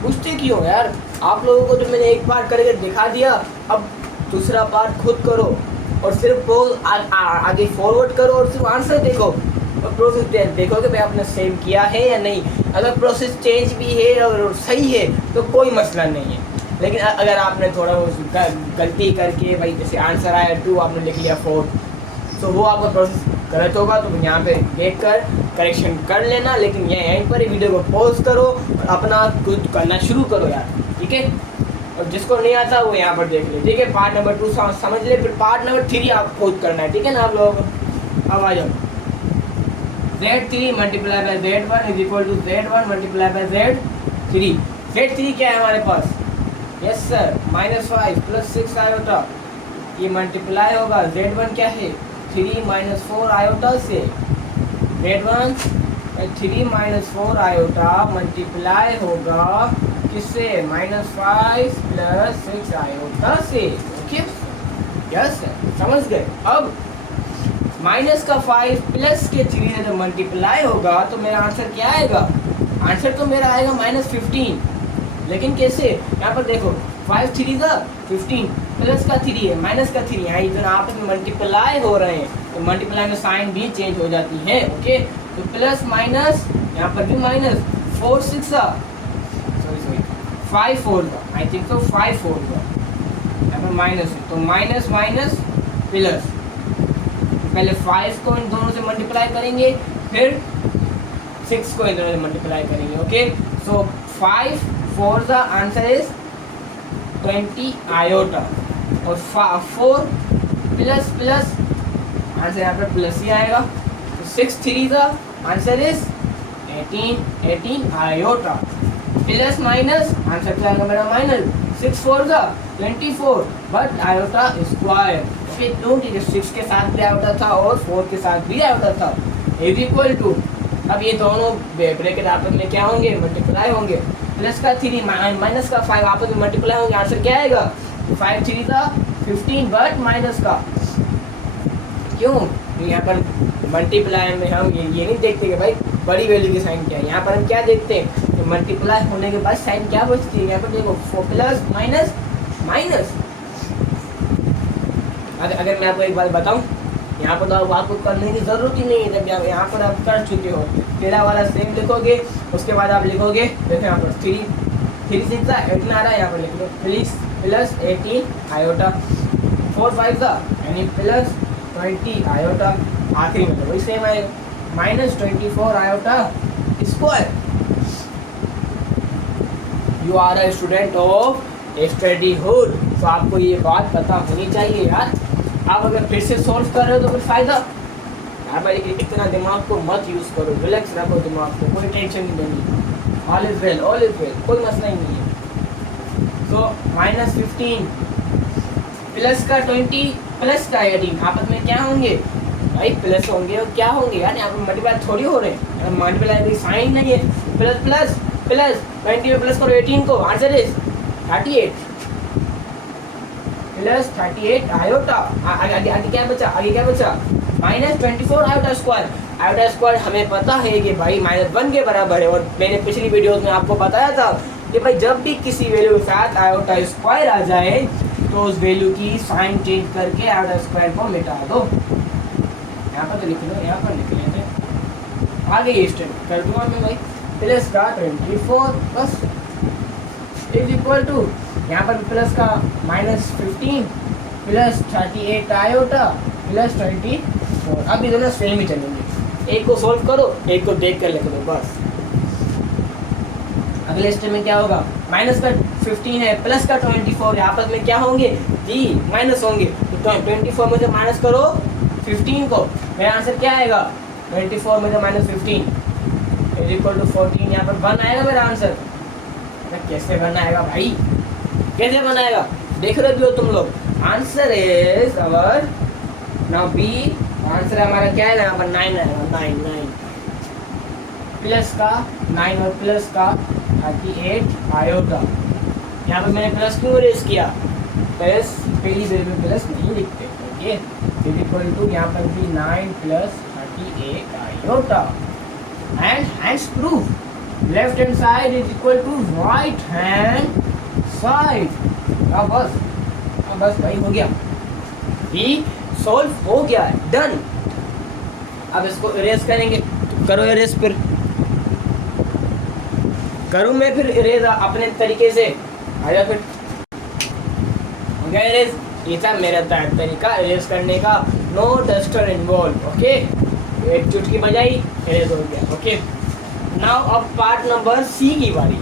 पूछते क्यों यार? आप लोगों को तो मैंने एक पार्ट करके दिखा दिया, अब दूसरा पार्ट खुद करो और सिर्फ आगे फॉरवर्ड करो और सिर्फ आंसर देखो और प्रोसेस देखो कि भाई आपने सेम किया है या नहीं। अगर प्रोसेस चेंज भी है और सही है तो कोई मसला नहीं है, लेकिन अगर आपने थोड़ा गलती करके भाई जैसे आंसर आया 2 आपने लिख लिया 4, तो वो आपका प्रोसेस गलत होगा। तो यहाँ पे देख कर करेक्शन कर लेना, लेकिन यहीं पर ही वीडियो को पॉज करो और अपना खुद करना शुरू करो यार, ठीक है? और जिसको नहीं आता वो यहाँ पर देख ले, ठीक है? पार्ट नंबर 2 समझ ले, फिर पार्ट नंबर 3 आप खुद करना है, ठीक है ना आप लोगों को? अब आ जाओ। Z3 multiply by Z1 is equal to Z1 multiply by Z3। Z3 क्या है हमारे पास? यस सर, -5 प्लस 6 आयोटा, ये मल्टीप्लाई होगा। Z1 क्या है? 3 - 4 आयोटा से। Z1 3 - 4 आयोटा मल्टीप्लाई होगा किससे? -5 प्लस 6 आयोटा से। ओके, यस सर, समझ गए? अब माइनस का 5 प्लस के 3 से जब मल्टीप्लाई होगा तो मेरा आंसर क्या आएगा? आंसर तो मेरा आएगा -15। लेकिन कैसे? यहाँ पर देखो 5 3 का 15 प्लस का 3 है माइनस का 3, यहाँ इधर आपस में मल्टीप्लाई हो रहे हैं, तो मल्टीप्लाई में साइन भी चेंज हो जाती है। ओके, तो प्लस माइनस, यहाँ पर भी माइनस, 4 6 सॉरी 5 4 का, आई थिंक तो 5 4 का, यहाँ पर माइनस है, तो माइनस माइनस प्लस। पहले 5 को इन दोनों से मल्टीप्लाई करेंगे, फिर 6 को इन दोनों से मल्टीप्लाई करेंगे। ओके, सो 5 4 का आंसर इज 20 आयोटा और 4 प्लस प्लस आंसर यहाँ पर प्लस ही आएगा। तो 6 3 का answer is 18 iota plus minus answer क्या आएगा मेरा? माइनस। 6 4 का 24 बट आयोटा स्क्वायर। फिर दो 6 के साथ भी आयोटा था और 4 के साथ भी आयोटा था, इज इक्वल टू। अब ये दोनों ब्रैकेट आपस में क्या होंगे? मल्टीप्लाई होंगे। प्लस का 3 माइनस का 5 आपस में मल्टीप्लाई होंगे, आंसर क्या आएगा? 5 3 का 15 बट माइनस का। क्यों? यहाँ पर मल्टीप्लाई में हम ये नहीं देखते कि भाई बड़ी वैल्यू की साइन क्या है, यहाँ पर हम क्या देखते हैं कि मल्टीप्लाई होने के बाद साइन क्या बचती है। यहाँ पर देखो 4 प्लस माइनस माइनस। अगर मैं आपको एक बात बताऊं, यहाँ पर तो आपको करने की ज़रूरत ही नहीं है, जब यहाँ पर आप कर चुके हो। टेढ़ा वाला सेम लिखोगे, उसके बाद आप लिखोगे, देखो यहाँ पर 3 3 6 18 आ रहा है, यहाँ पर लिख लो प्लस 18 आयोटा, 4 5 यानी प्लस 20 आयोटा, आखिरी में तो वही सेम आएगा minus 24 iota square. You are a student of Studyhood, तो आपको ये बात पता होनी चाहिए यार। आप अगर फिर से सॉल्व कर रहे हो तो फिर फायदा यार भाई, इतना दिमाग को मत यूज करो, रिलैक्स रखो दिमाग को, कोई टेंशन नहीं लेनी, ऑल इज वेल कोई मसला ही नहीं है। तो माइनस 15 प्लस का 20 प्लस का 18 आपस में क्या होंगे भाई, प्लस होंगे और क्या होंगे यार, यहाँ पर मल्टीप्लाई थोड़ी हो रहे हैं, मल्टीप्लाई की साइन नहीं है, प्लस प्लस प्लस 20 में प्लस करो 18 को, आंसर इज 38 प्लस 38 आयोटा। आगे क्या बचा minus 24 iota square. Iota square हमें पता है कि भाई -1 के बराबर है, और मैंने पिछली वीडियोस में आपको बताया था कि भाई जब भी किसी वैल्यू के साथ आयोटा स्क्वायर आ जाए तो उस वैल्यू की साइन चेंज करके आयोटा स्क्वायर को मिटा दो। यहाँ पर तो लिख लो, यहाँ पर लिख लेते, आगे ये स्टेप कर दूंगा मैं भाई, प्लस का 24 बस इज इक्वल टू, यहाँ पर प्लस का -15 प्लस 38 आयोटा प्लस 24। अब ये दोनों सेम ही चलेंगे, एक को सोल्व करो एक को देख कर लिख लो बस। अगले स्टेप में क्या होगा, माइनस का 15 है प्लस का 24 आपस में क्या होंगे जी माइनस होंगे, तो 24 में से माइनस करो 15 को, मेरा आंसर क्या आएगा 24 में से -15 इज इक्वल टू 14। यहाँ पर 1 आएगा मेरा आंसर। कैसे बनाएगा भाई, कैसे बनाएगा, देख रहे हो तुम लोग। Answer is our now B, answer हमारा क्या है यहाँ पर 9 आएगा, 9 प्लस का 9 और प्लस का 38 आयोटा। यहाँ पर मैंने प्लस क्यों रेस किया, प्लस पहली वेल्यू में प्लस नहीं लिखते, ओके इज इक्वल टू यहाँ पर भी 9 plus 38 iota and hence proof left hand side is equal to right hand side. अब बस भाई हो गया, ये सॉल्व हो गया है, डन। अब इसको इरेज करेंगे, तो करो इरेज, फिर करूँ मैं फिर इरेज अपने तरीके से, आजा फिर हो गया इरेज। ये था मेरा तरीका इरेज करने का, नो डस्टर इन्वॉल्व, ओके एक चुटकी बजाई इरेज हो गया, ओके। नाउ अब पार्ट नंबर सी की बारी,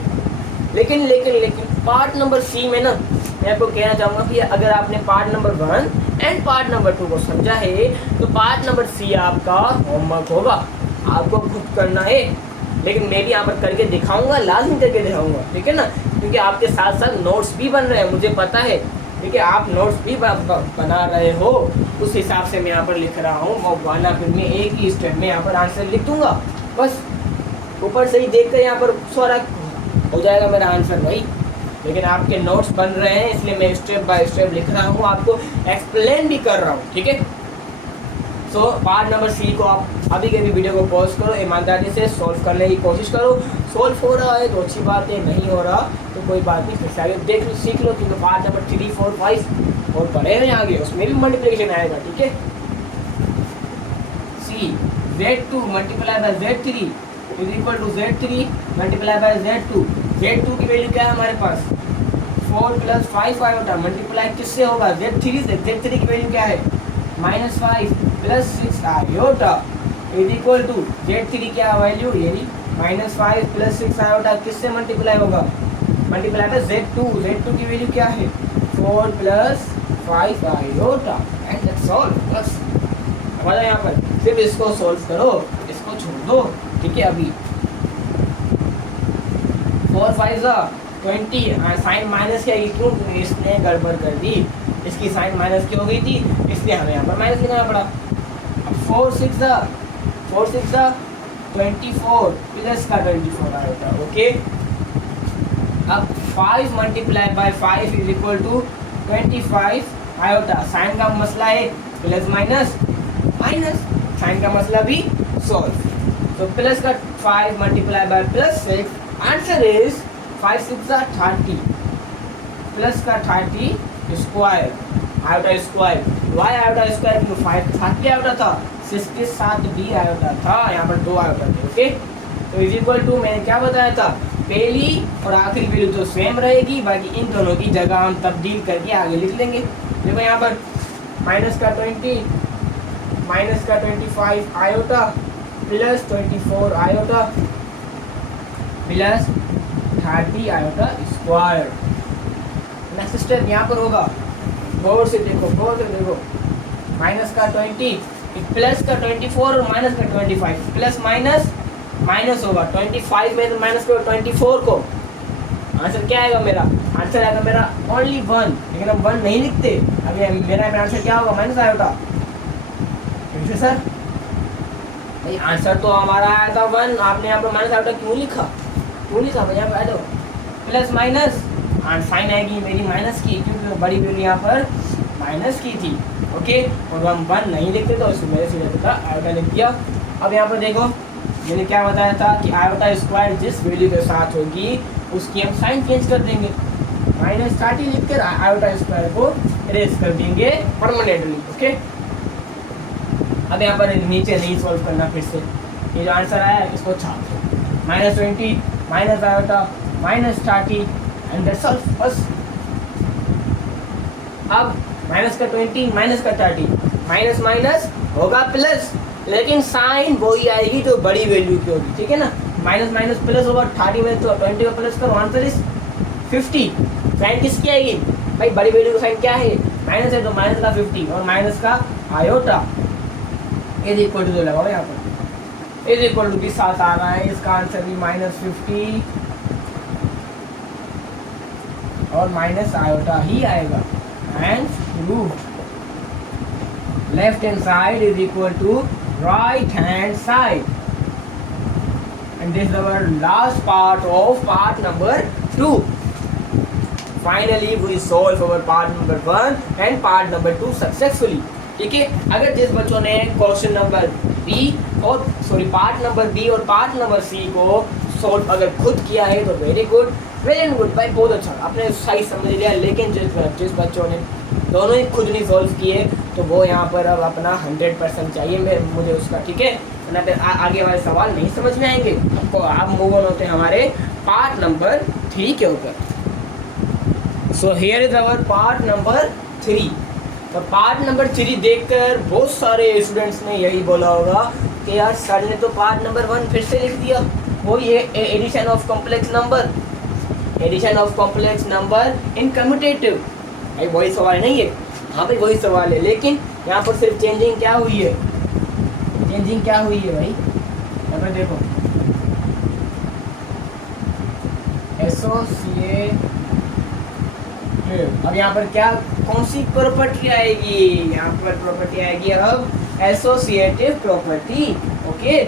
लेकिन पार्ट नंबर सी में ना मैं आपको कहना चाहूँगा कि अगर आपने part number 1 and part number 2 को समझा है तो पार्ट नंबर सी आपका होमवर्क होगा, आपको खुद करना है, लेकिन मैं भी यहाँ पर करके दिखाऊंगा, लाजमी करके दिखाऊंगा, ठीक है ना, क्योंकि आपके साथ साथ नोट्स भी बन रहे हैं, मुझे पता है, ठीक है आप नोट्स भी बना रहे हो, उस हिसाब से मैं यहाँ पर लिख रहा हूँ, वो वाला फिर मैं एक ही स्टेप में यहाँ पर आंसर लिख दूंगा, बस ऊपर से ही देख कर यहाँ पर सारा हो जाएगा मेरा आंसर भाई। लेकिन आपके नोट्स बन रहे हैं इसलिए मैं स्टेप बाय स्टेप लिख रहा हूँ, आपको एक्सप्लेन भी कर रहा हूँ, ठीक है। सो पार्ट नंबर सी को आप अभी के भी वीडियो को पॉज करो, ईमानदारी से सॉल्व करने की कोशिश करो, सॉल्व हो रहा है तो अच्छी बात है, नहीं हो रहा तो कोई बात नहीं, फिर से आगे देख लो सीख लो, क्योंकि पार्ट नंबर 3 4 5 और पढ़े हैं आगे, उसमें भी मल्टीप्लिकेशन आएगा, ठीक है। C Z2 multiply by Z3 is equal to Z3 multiply by Z2। Z2 की वैल्यू क्या है हमारे पास 4 प्लस 5 आयोटा, मल्टीप्लाई किससे होगा Z3 से, Z3 की वैल्यू क्या है -5 plus 6 iota is equal to Z3 क्या वैल्यू ये -5 प्लस 6 आयोटा किससे मल्टीप्लाई होगा, मल्टीप्लाई बाय Z2। Z2 की वैल्यू क्या है 4 plus 5 iota and that's all, बस हमारा यहाँ पर सिर्फ इसको सॉल्व करो, इसको छोड़ दो, ठीक है। अभी 4 5 20 साइन माइनस की आएगी, क्यों इसने गड़बड़ कर दी, इसकी साइन माइनस की हो गई थी इसलिए हमें यहाँ पर माइनस लिखना पड़ा। अब 4 6 24 प्लस का 24 आएगा, ओके। अब 5 multiply by 5 is equal to 25 iota, sign का मसला है प्लस माइनस माइनस, साइन का मसला भी सॉल्व। तो प्लस का 5 multiply by plus 6, answer is 5 6 30 plus का 30 square iota square, why iota square क्यों 5 साथ भी आयोटा था, 6 के साथ भी आयोटा था, यहाँ पर 2 आयोटा थे, ओके। तो इज इक्वल टू मैंने क्या बताया था पहली और आखिरी वैल्यू तो सेम रहेगी, बाकी इन दोनों की जगह हम तब्दील करके आगे लिख लेंगे। देखो यहाँ पर माइनस का 20 माइनस का 25 iota plus 24 iota plus 30 iota square. Next step यहाँ पर होगा, गौर से देखो माइनस का 20 प्लस का 24 और माइनस का 25 प्लस माइनस माइनस होगा 25 में माइनस करो 24 को, आंसर क्या आएगा मेरा? आंसर आएगा मेरा ओनली 1, लेकिन हम 1 नहीं लिखते। अभी मेरा आंसर क्या होगा? Minus iota. कैसे सर? भाई आंसर तो हमारा आया था 1, आपने यहाँ पर माइनस आयोटा क्यों लिखा? भाई यहाँ पर आ जाओ, प्लस माइनस साइन आएगी मेरी माइनस की, क्योंकि बड़ी वैल्यू यहाँ पर माइनस की थी। ओके, और हम 1 नहीं लिखते तो इसमें मेरे से आयोटा लिख दिया। अब यहाँ पर देखो मैंने क्या बताया था कि आयोटा स्क्वायर जिस वैल्यू के साथ होगी उसकी हम साइन चेंज कर देंगे, माइनस 30 लिखकर आयोटा स्क्वायर को इरेज कर देंगे परमानेंटली। ओके, अब यहाँ पर नीचे नहीं सॉल्व करना, फिर से ये जो आंसर आया है इसको छाप दो, minus 20 minus iota minus 30 and that's all बस। अब माइनस का 20 माइनस का 30 माइनस माइनस होगा प्लस, लेकिन साइन वही आएगी जो बड़ी वैल्यू की होगी, ठीक है ना। माइनस माइनस प्लस होगा, 30 में तो 20 का प्लस करो, आंसर इज 50। साइन किसकी आएगी भाई? बड़ी वैल्यू का साइन क्या है? माइनस है, तो माइनस का 50 और माइनस का आयोटा इज इक्वल टू, जो लगाओ यहाँ पर इज इक्वल टू के साथ आ रहा है, इसका आंसर भी माइनस 50 और माइनस आयोटा ही आएगा। And proved, left hand side is equal to right hand side, and this is our last part of part number 2. Finally we solve our part number 1 and part number 2 successfully. ठीक है, अगर जिस बच्चों ने question number B और part number B और part number सी को solve अगर खुद किया है तो वेरी गुड भाई, बहुत अच्छा, आपने सही समझ लिया। लेकिन जिस बच्चों ने दोनों ही खुद नहीं सॉल्व किए तो वो यहाँ पर अब अपना 100% चाहिए मुझे उसका, ठीक है ना, फिर आगे वाले सवाल नहीं समझ में आएंगे आपको। आप मूव ऑन होते हैं हमारे पार्ट नंबर 3 के ऊपर। सो here is our part number 3। तो पार्ट नंबर 3 देखकर बहुत सारे स्टूडेंट्स ने यही बोला होगा कि यार सर ने तो पार्ट नंबर 1 फिर से लिख दिया, वो ये addition of complex number in commutative. भाई वही सवाल नहीं है, हाँ भाई वही सवाल है, लेकिन यहाँ पर सिर्फ चेंजिंग क्या हुई है भाई? यहाँ पर देखो एसोसिएटिव, अब यहाँ पर क्या कौन सी प्रॉपर्टी आएगी? यहाँ पर प्रॉपर्टी आएगी अब एसोसिएटिव प्रॉपर्टी। ओके,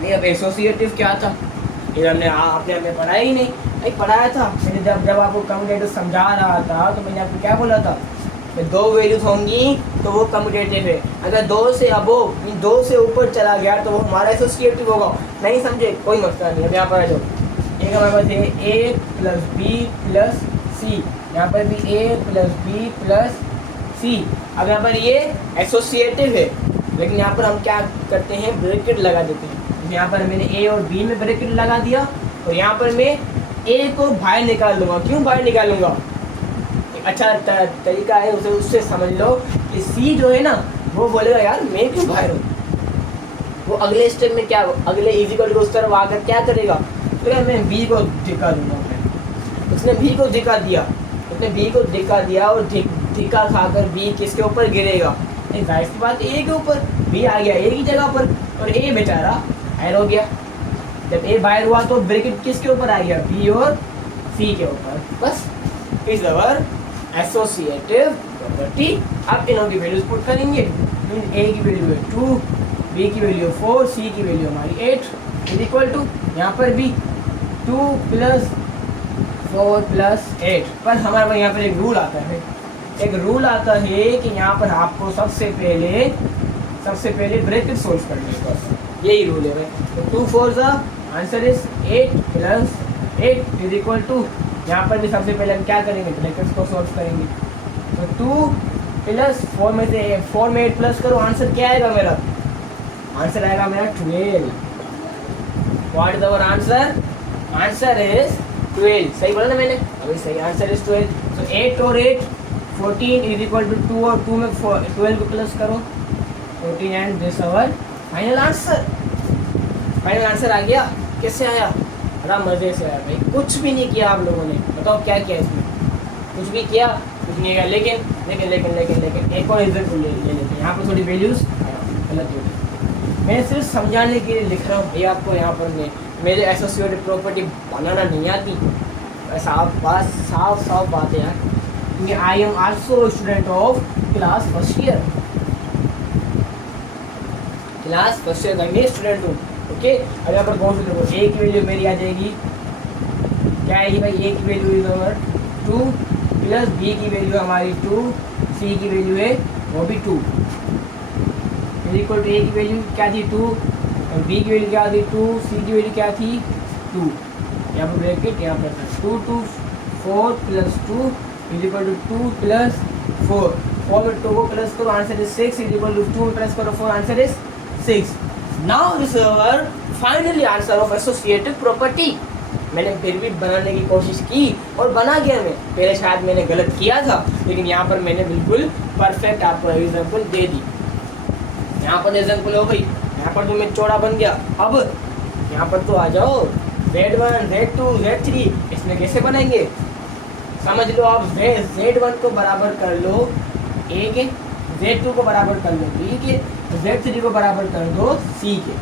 नहीं अब एसोसिएटिव क्या था ये आपने पढ़ाया ही नहीं भाई, पढ़ाया था मैंने जब आपको कम्यूटेटिव समझा रहा था तो मैंने आपको क्या बोला था कि 2 वैल्यूज होंगी तो वो कम्यूटेटिव है, अगर 2 से अबोव 2 से ऊपर चला गया तो वो हमारा एसोसिएटिव होगा। नहीं समझे? कोई मसला नहीं। अब यहाँ पर आ जाओ, एक हमारे पास है ए प्लस बी प्लस सी, यहाँ पर भी ए प्लस बी प्लस सी। अब यहाँ पर ये एसोसिएटिव है, लेकिन यहाँ पर हम क्या करते हैं? ब्रैकेट लगा देते हैं। यहाँ पर मैंने ए और बी में ब्रैकेट लगा दिया और यहाँ पर मैं ए को बाहर निकाल दूंगा। क्यों बाहर निकालूंगा? एक अच्छा तरीका है, उससे समझ लो कि सी जो है ना वो बोलेगा यार मैं क्यों बाहर हूँ, वो अगले स्टेप में क्या, अगले इक्वल को उस तरफ आकर क्या करेगा? तो यार मैं बी को धिक्का दूंगा। उसने बी को धिक्का दिया और धिक्का खाकर बी किसके ऊपर गिरेगा? नहीं, जाहिर सी बात ए के ऊपर। बी आ गया ए की जगह पर और ए बेचारा बाहर हो गया। जब ए बाहर हुआ तो ब्रैकेट किसके ऊपर आ गया? बी और सी के ऊपर। बस इज अवर एसोसिएटिव प्रॉपर्टी। अब इनों की वैल्यूज पुट करेंगे। ए की वैल्यू है 2, बी की वैल्यू 4, सी की वैल्यू हमारी 8 इज इक्वल टू यहाँ पर भी 2 + 4 + 8। पर हमारे यहाँ पर एक रूल आता है कि यहाँ पर आपको सबसे पहले ब्रैकेट सोल्व करने का, यही रूल है भाई। तो 2 4 ज़ा answer is 8 + 8 is equal to, यहाँ पर भी सबसे पहले हम क्या करेंगे? ब्रैकेट्स को सोल्व करेंगे। तो 2 + 4 में से 4 में 8 प्लस करो, आंसर क्या आएगा मेरा? आंसर आएगा मेरा 12। What is our answer? Answer is 12। सही बोला ना मैंने? अभी सही, आंसर इज 12। सो 8 और 8 14 इज इक्वल टू 2 और 2 में 12 को प्लस करो 14 and this our final answer. Final answer आ गया। कैसे आया? बड़ा मज़े से आया भाई, कुछ भी नहीं किया आप लोगों ने। बताओ क्या किया इसमें? कुछ भी किया? कुछ नहीं किया। लेकिन लेकिन लेकिन लेकिन लेकिन एक और एग्जाम्पल ले लेते हैं। यहाँ पर थोड़ी वैल्यूज गलत हो गई। मैं सिर्फ समझाने के लिए लिख रहा हूँ भाई आपको। यहाँ पर मेरे एसोसिएटेड प्रॉपर्टी बनाना नहीं आती। साफ बात, साफ साफ बात है यार। I am also student of class first year. Class first year का मैं स्टूडेंट हूँ। ओके, अब यहाँ पर कौन से देखो, ए की वैल्यू मेरी आ जाएगी, क्या आएगी भाई? ए की value is over 2 plus B की वैल्यू हमारी 2, सी की वैल्यू है वो भी 2 इक्वल टू ए की वैल्यू क्या थी 2 और बी की वैल्यू क्या थी 2, सी की वैल्यू क्या थी 2। यहाँ पर ब्रैकेट यहाँ पर 2 2 4 plus 2 is equal to 2 plus 4। 4 में 2 को प्लस करो, answer is 6 is equal to 2 में प्लस करो 4, answer is 6। Now this is our finally answer of associative property. मैंने फिर भी बनाने की कोशिश की और बना गया मैं। पहले शायद मैंने गलत किया था, लेकिन यहाँ पर मैंने बिल्कुल परफेक्ट आपको एग्जाम्पल दे दी। यहाँ पर एग्जाम्पल हो गई, यहाँ पर तो मैं चौड़ा बन गया। अब यहाँ पर तो आ जाओ, Z1 Z2 Z3 इसमें कैसे बनाएंगे समझ लो आप। Z1 को बराबर कर लो A के, Z2 को बराबर कर लो B के, Z3 को बराबर कर दो C के।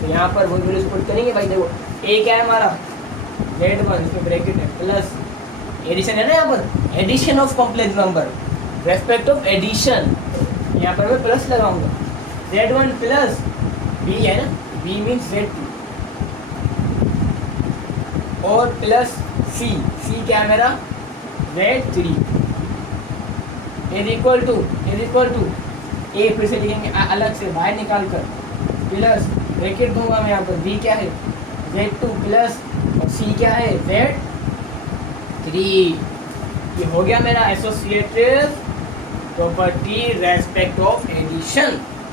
तो यहाँ पर वो वैल्यूज पुट करेंगे भाई। देखो A क्या है हमारा Z1, इसमें ब्रैकेट है प्लस एडिशन है ना, यहाँ पर addition of complex number, respect of addition. यहाँ पर मैं प्लस लगाऊंगा। Z1 प्लस B है ना, B मीन्स Z2 और प्लस C, C क्या है मेरा Z3 इज इक्वल टू ए, फिर से लिखेंगे अलग से बाहर निकाल कर, प्लस ब्रैकेट दूंगा मैं यहाँ पर। B क्या है Z2 प्लस और C क्या है Z3। ये हो गया मेरा associative property respect of addition.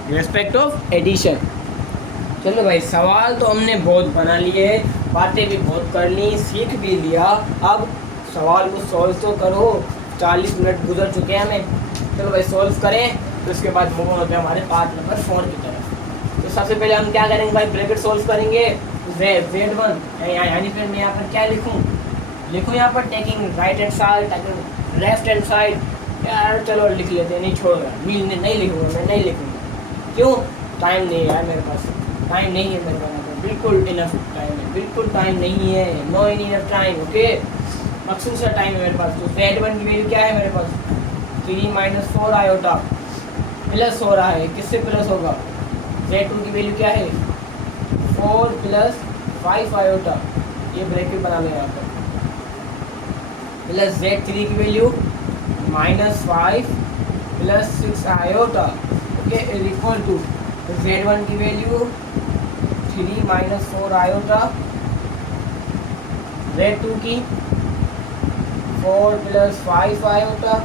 Respect of addition. चलो भाई, सवाल तो हमने बहुत बना लिए, बातें भी बहुत कर ली, सीख भी लिया। अब सवाल को सॉल्व तो करो। 40 मिनट गुजर चुके हैं हमें। चलो भाई सॉल्व करें, तो उसके बाद मूव होते हैं हमारे पार्ट नंबर 4 की तरफ। तो सबसे पहले हम क्या करेंगे भाई, ब्रैकेट सॉल्व करेंगे। Z1 यानी फिर मैं यहाँ पर क्या लिखूँ यहाँ पर taking right hand side, taking left hand side. यार चलो लिख लेते हैं, नहीं छोड़ूंगा, नहीं लिखूँगा, मैं नहीं लिखूँगा। क्यों? टाइम नहीं है यार मेरे पास, टाइम नहीं है मेरे पास, बिल्कुल इनफ टाइम है, बिल्कुल टाइम नहीं है, नो इनफ टाइम। ओके, मखसूस सा टाइम है मेरे पास। तो Z1 की वैल्यू क्या है मेरे पास 3 माइनस 4 आयोटा प्लस हो रहा है, किससे प्लस होगा? Z2 की वैल्यू क्या है 4 प्लस 5 आयोटा, ये ब्रैकेट बना लें यहाँ पर, प्लस Z3 की value -5 plus 6 iota. Okay, is equal to Z1 की वैल्यू 3 माइनस 4 आयोटा, Z2 की 4 प्लस 5 आयोटा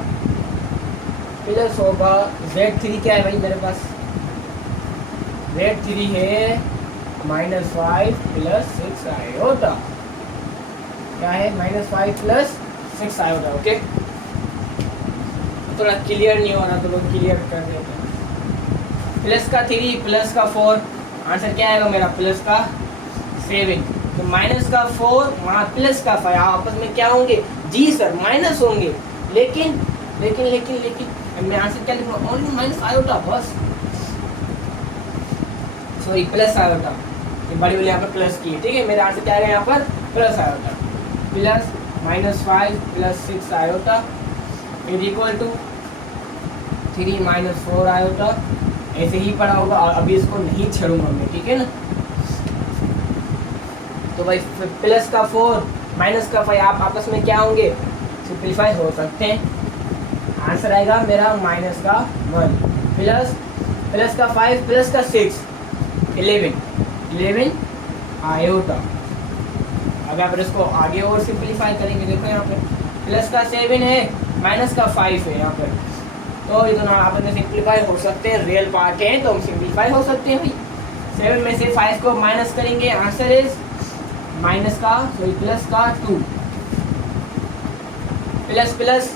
प्लस होगा Z3 क्या है भाई मेरे पास, Z3 है -5 प्लस 6 आयोटा, क्या है -5 प्लस 6 आयोटा। ओके, थोड़ा क्लियर नहीं हो रहा तो लोग क्लियर कर देते हैं। प्लस का 3 प्लस का 4, आंसर क्या आएगा मेरा प्लस का 7। तो माइनस का 4 वहाँ प्लस का 5 आपस में क्या होंगे? जी सर माइनस होंगे, लेकिन लेकिन लेकिन लेकिन मैं आंसर क्या लिखूँगा? ओनली माइनस आयोटा, बस सॉरी प्लस आयोटा, ये बड़ी वाली यहाँ पर प्लस की है। ठीक है, मेरा आंसर क्या आएगा यहाँ पर plus iota, plus -5 plus 6 iota is equal to 3 minus 4 iota. ऐसे ही पढ़ा होगा, अभी इसको नहीं छेड़ूंगा मैं, ठीक है ना। तो भाई प्लस का 4 माइनस का 5 आप आपस में क्या होंगे? सिंप्लीफाई हो सकते हैं। आंसर आएगा मेरा माइनस का 1 प्लस का 5 प्लस का 6 11 आयोटा। अब आप इसको आगे और सिंप्लीफाई करेंगे, देखो यहाँ पे प्लस का 7 है माइनस का 5 है यहाँ पर, तो ये दोनों आपस में सिंप्लीफाई हो सकते हैं, रियल पार्ट है तो हम सिंप्लीफाई हो सकते हैं भाई। 7 में से 5 को माइनस करेंगे, आंसर इज माइनस का सॉरी प्लस का 2, प्लस प्लस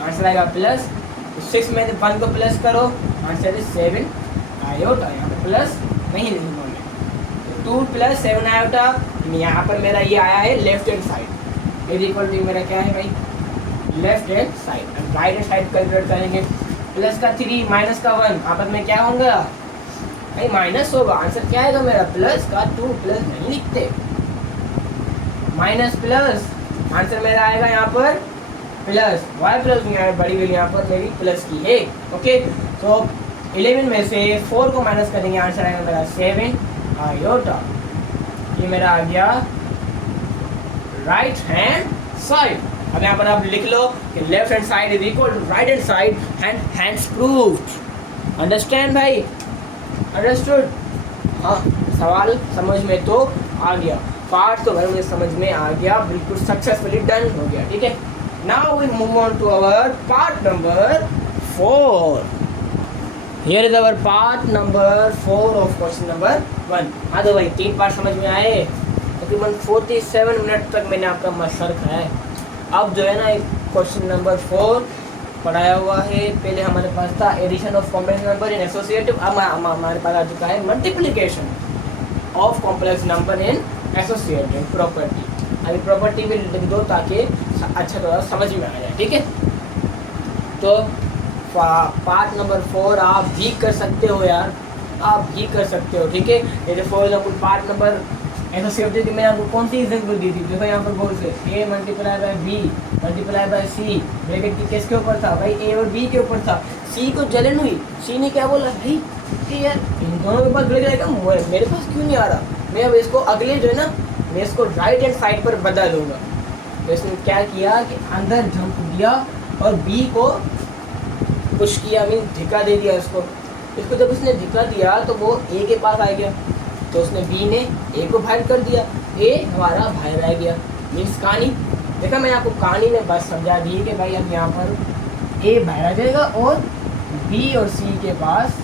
आंसर आएगा प्लस। 6 में 1 को प्लस करो, आंसर इज 7 आयोटा। यहाँ पे प्लस नहीं लिखना है, 2 प्लस 7 आयोटा। यहाँ पर मेरा ये आया है left hand side, is equal to मेरा क्या है भाई left hand side. Right hand side calculate करेंगे, प्लस का 3 माइनस का 1, आपस में क्या होगा भाई माइनस होगा। आंसर क्या आएगा मेरा प्लस का 2, प्लस नहीं लिखते, माइनस प्लस आंसर मेरा आएगा यहाँ पर प्लस। वाई प्लस बड़ी वैल्यू यहाँ पर मेरी प्लस की है। ओके, तो 11 में से 4 को माइनस करेंगे, आंसर आएगा मेरा 7 आयोटा। ये मेरा आ गया राइट हैंड साइड। अब यहाँ पर आप लिख लो कि left hand side is equal to right hand side and hands proved. Understand भाई, अंडरस्टूड? हाँ, सवाल समझ में तो आ गया, पार्ट तो भाई मुझे समझ में आ गया, बिल्कुल सक्सेसफुली डन हो गया। ठीक है, now we move on to our part number 4। Here is our part number 4 of question number 1। हाँ तो भाई 3 पार्ट समझ में आए, तकरीबन 47 मिनट तक मैंने आपका मशर खाया है। अब जो है ना एक क्वेश्चन नंबर 4 पढ़ाया हुआ है। पहले हमारे पास था addition of complex number in associative, अब हमारे पास आ चुका है multiplication of complex number in associative property. अभी प्रॉपर्टी भी लिख दो ताकि अच्छा थोड़ा समझ में आ जाए। ठीक है, तो पार्ट नंबर 4 आप भी कर सकते हो यार, आप भी कर सकते हो। ठीक है, जैसे for example part number associative की मैंने आपको कौन सी एग्जाम्पल दी थी, देखो यहाँ पर बोल से A multiply by B multiply by C, bracket की किसके ऊपर था भाई ए और बी के ऊपर था। सी को जलन हुई, सी ने क्या बोला भाई कि यार इन दोनों के पास ब्रेक रहेगा, मेरे पास क्यों नहीं आ रहा, मैं अब इसको अगले जो है ना मैं इसको राइट हैंड साइड पर बदल दूंगा। तो इसने क्या किया कि अंदर झंप दिया और बी को पुश किया, मीन धिक्का दे दिया इसको जब उसने धिक्का दिया तो वो ए के पास आ गया, तो उसने बी ने ए को बाहर कर दिया, ए हमारा बाहर रह गया। मीन्स कहानी देखा, मैंने आपको कहानी में बस समझा दी कि भाई अब यहाँ पर ए बाहर आ जाएगा और बी और सी के पास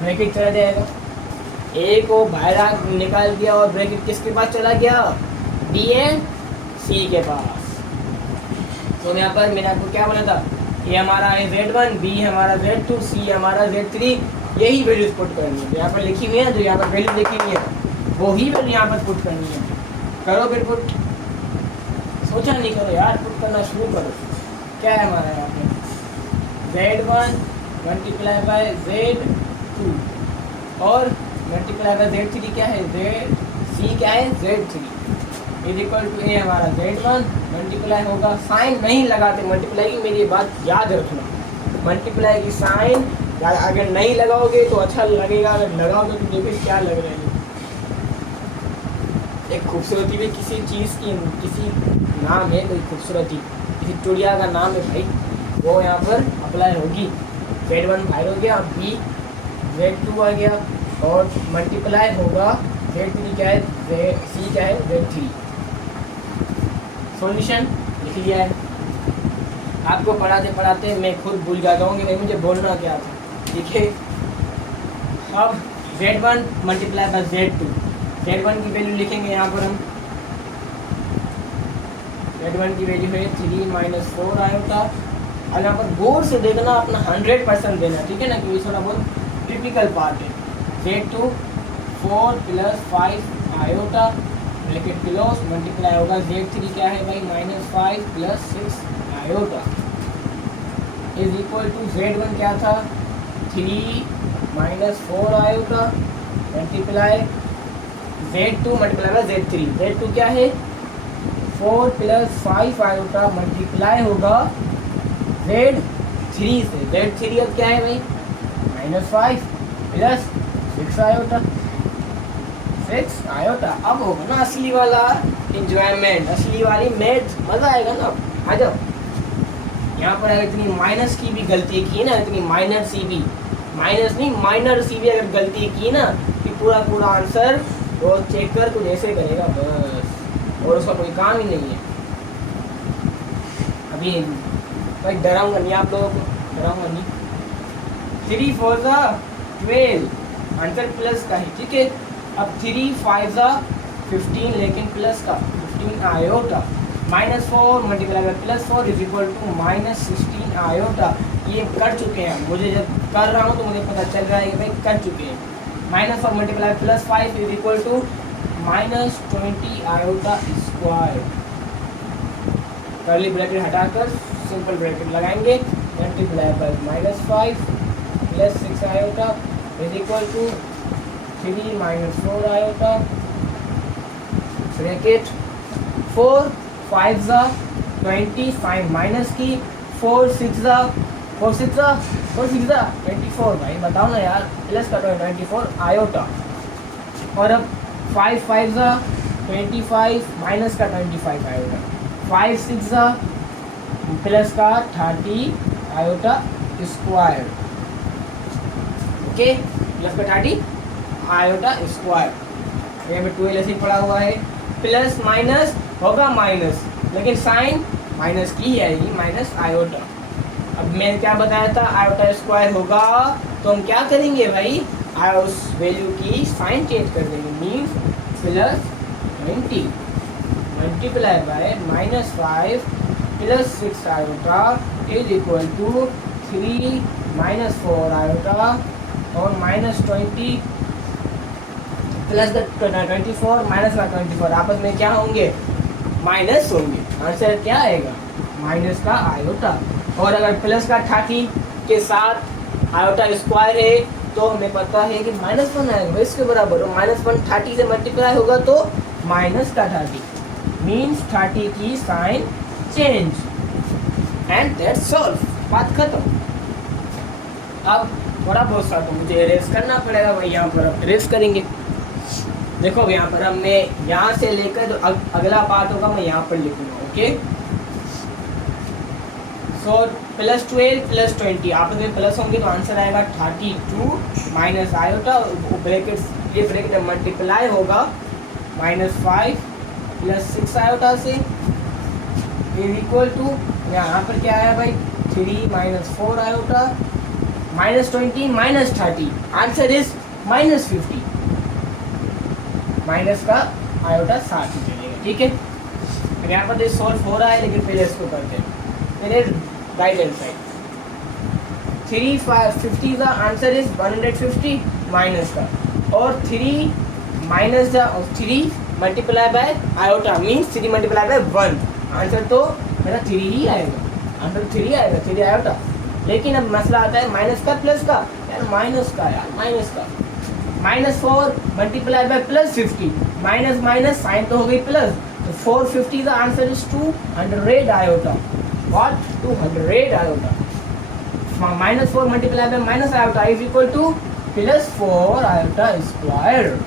ब्रैकेट चला जाएगा। ए को बाहर निकाल दिया और ब्रैकेट किसके पास चला गया, बी एंड सी के पास। तो यहाँ पर मैंने आपको क्या बोला था, ए हमारा है Z1, बी हमारा Z2, सी हमारा Z3, यही वैल्यूज पुट करनी है। तो यहाँ पर लिखी हुई है, जो यहाँ पर वैल्यू लिखी हुई है वो ही वैल्यू यहाँ पर पुट करनी है। करो फिर पुट, सोचा नहीं करो यार, पुट करना शुरू करो। क्या है हमारा यहाँ पे Z1 मल्टीप्लाई बाय Z2 और मल्टीप्लाई बाय Z3 क्या है सी क्या है Z3 इज इक्वल टू ए हमारा Z1 मल्टीप्लाई होगा, साइन नहीं लगाते मल्टीप्लाई की, मेरी बात याद रखना, मल्टीप्लाई की साइन अगर नहीं लगाओगे तो अच्छा लगेगा, अगर लगाओगे तो देखो क्या लग रहा है। एक खूबसूरती भी किसी चीज़ की, किसी नाम है कोई खूबसूरती, किसी चिड़िया का नाम है भाई, वो यहाँ पर अप्लाई होगी। Z1 बाहर हो गया, बी Z2 आ गया और मल्टीप्लाई होगा Z3 क्या है सी क्या है Z3। सॉल्यूशन लिख लिया है। आपको पढ़ाते पढ़ाते मैं खुद भूल जाता हूँ कि भाई मुझे बोलना क्या था। ठीक है, अब Z1 multiply by Z2, Z1 की वैल्यू लिखेंगे यहाँ पर हम, Z1 की वैल्यू है 3 माइनस 4 आयोटा। और यहाँ पर गौर से देखना, अपना 100% देना, ठीक है ना, क्योंकि थोड़ा बहुत टिपिकल पार्ट है। Z2 4 plus 5 iota bracket close multiply होगा Z3 क्या है भाई minus 5 plus 6 iota is equal to Z1 क्या था 3 minus 4 iota multiply Z2 multiply by Z3, Z2 क्या है 4 प्लस 5 आयोटा मल्टीप्लाई होगा Z3 से, Z3 अब क्या है भाई माइनस 5 प्लस 6 आयोटा 6 आयोटा। अब होगा ना असली वाला इंजॉयमेंट, असली वाली मैथ, मजा आएगा ना। आ जाओ, यहाँ पर इतनी माइनस की भी गलती की ना, इतनी माइनर सी भी, माइनस नहीं माइनर सी भी अगर गलती की ना कि पूरा पूरा आंसर वो चेक कर कुछ ऐसे करेगा बस, और उसका कोई काम ही नहीं है। अभी भाई डराऊंगा नहीं आप लोगों को, डराऊंगा नहीं। 3 4 12 आंसर प्लस का है, ठीक है। अब 3 5 12 15 लेकिन प्लस का 15 iota, -4 multiply by +4 is equal to -16 iota. ये कर चुके हैं, मुझे जब कर रहा हूँ तो मुझे पता चल रहा है कि भाई कर चुके हैं। -4 multiply +5 is equal to -20 iota square. Curly bracket हटाकर सिंपल ब्रैकेट लगाएंगे, multiply by -5 + 6 iota is equal to 3 - 4 iota bracket 4 5 ज़ा 25 माइनस की 4 6 ज़ा 24 भाई बताओ ना यार, प्लस का 24 आयोटा। और अब 5 5 ज़ा 25 माइनस का 25 आयोटा, 5 6 ज़ा प्लस का 30 आयोटा स्क्वायर। ओके, प्लस का 30 आयोटा स्क्वायर। यहाँ पे 12 ऐसे ही पड़ा हुआ है, प्लस माइनस होगा माइनस, लेकिन साइन माइनस की आएगी, माइनस आयोटा। अब मैंने क्या बताया था, आयोटा स्क्वायर होगा तो हम क्या करेंगे भाई, उस वैल्यू की साइन चेंज कर देंगे, means +20 multiply by -5 + 6 iota is equal to 3 - 4 iota और -20 प्लस का 24 माइनस का 24 आपस में क्या होंगे, माइनस होंगे। आंसर क्या आएगा, माइनस का आयोटा। और अगर प्लस का 30 के साथ आयोटा स्क्वायर है तो हमें पता है कि -1 आएगा, इसके बराबर हो। -1 30 से मल्टीप्लाई होगा तो माइनस का 30 मीन्स 30 की sign change, and that's solve. बात खत्म। अब थोड़ा बहुत सा तो मुझे इरेज करना पड़ेगा भाई, यहाँ पर अब इरेज करेंगे। देखो यहाँ पर हमने यहाँ से लेकर जो अगला पार्ट होगा मैं यहाँ पर लिखूंगा। ओके, सो +12 + 20 आपस में प्लस होंगे तो आंसर आएगा 32 माइनस आयोटा, ब्रैकेट ये ब्रैकेट मल्टीप्लाई होगा -5 + 6 आयोटा से इज इक्वल टू, यहाँ पर क्या आया भाई 3 - 4 आयोटा, -20 - 30 आंसर इज -50, माइनस का आयोटा साथ ही चलेगा। ठीक है, यहाँ पर सॉल्व हो रहा है लेकिन पहले इसको करते हैं, पहले राइट हैंड साइड 3 का आंसर इज 150 माइनस का, और 3 minus the 3 multiply by iota means 3 multiply by 1, answer तो मेरा 3 ही आएगा, आंसर 3 आएगा, 3 आयोटा। लेकिन अब मसला आता है माइनस का प्लस का, यार माइनस का, यार माइनस का -4 multiply by +50 minus minus sign तो हो गई प्लस, तो 450 का answer is 200 iota. What 200 iota, -4 multiply by minus iota is equal to +4 iota square,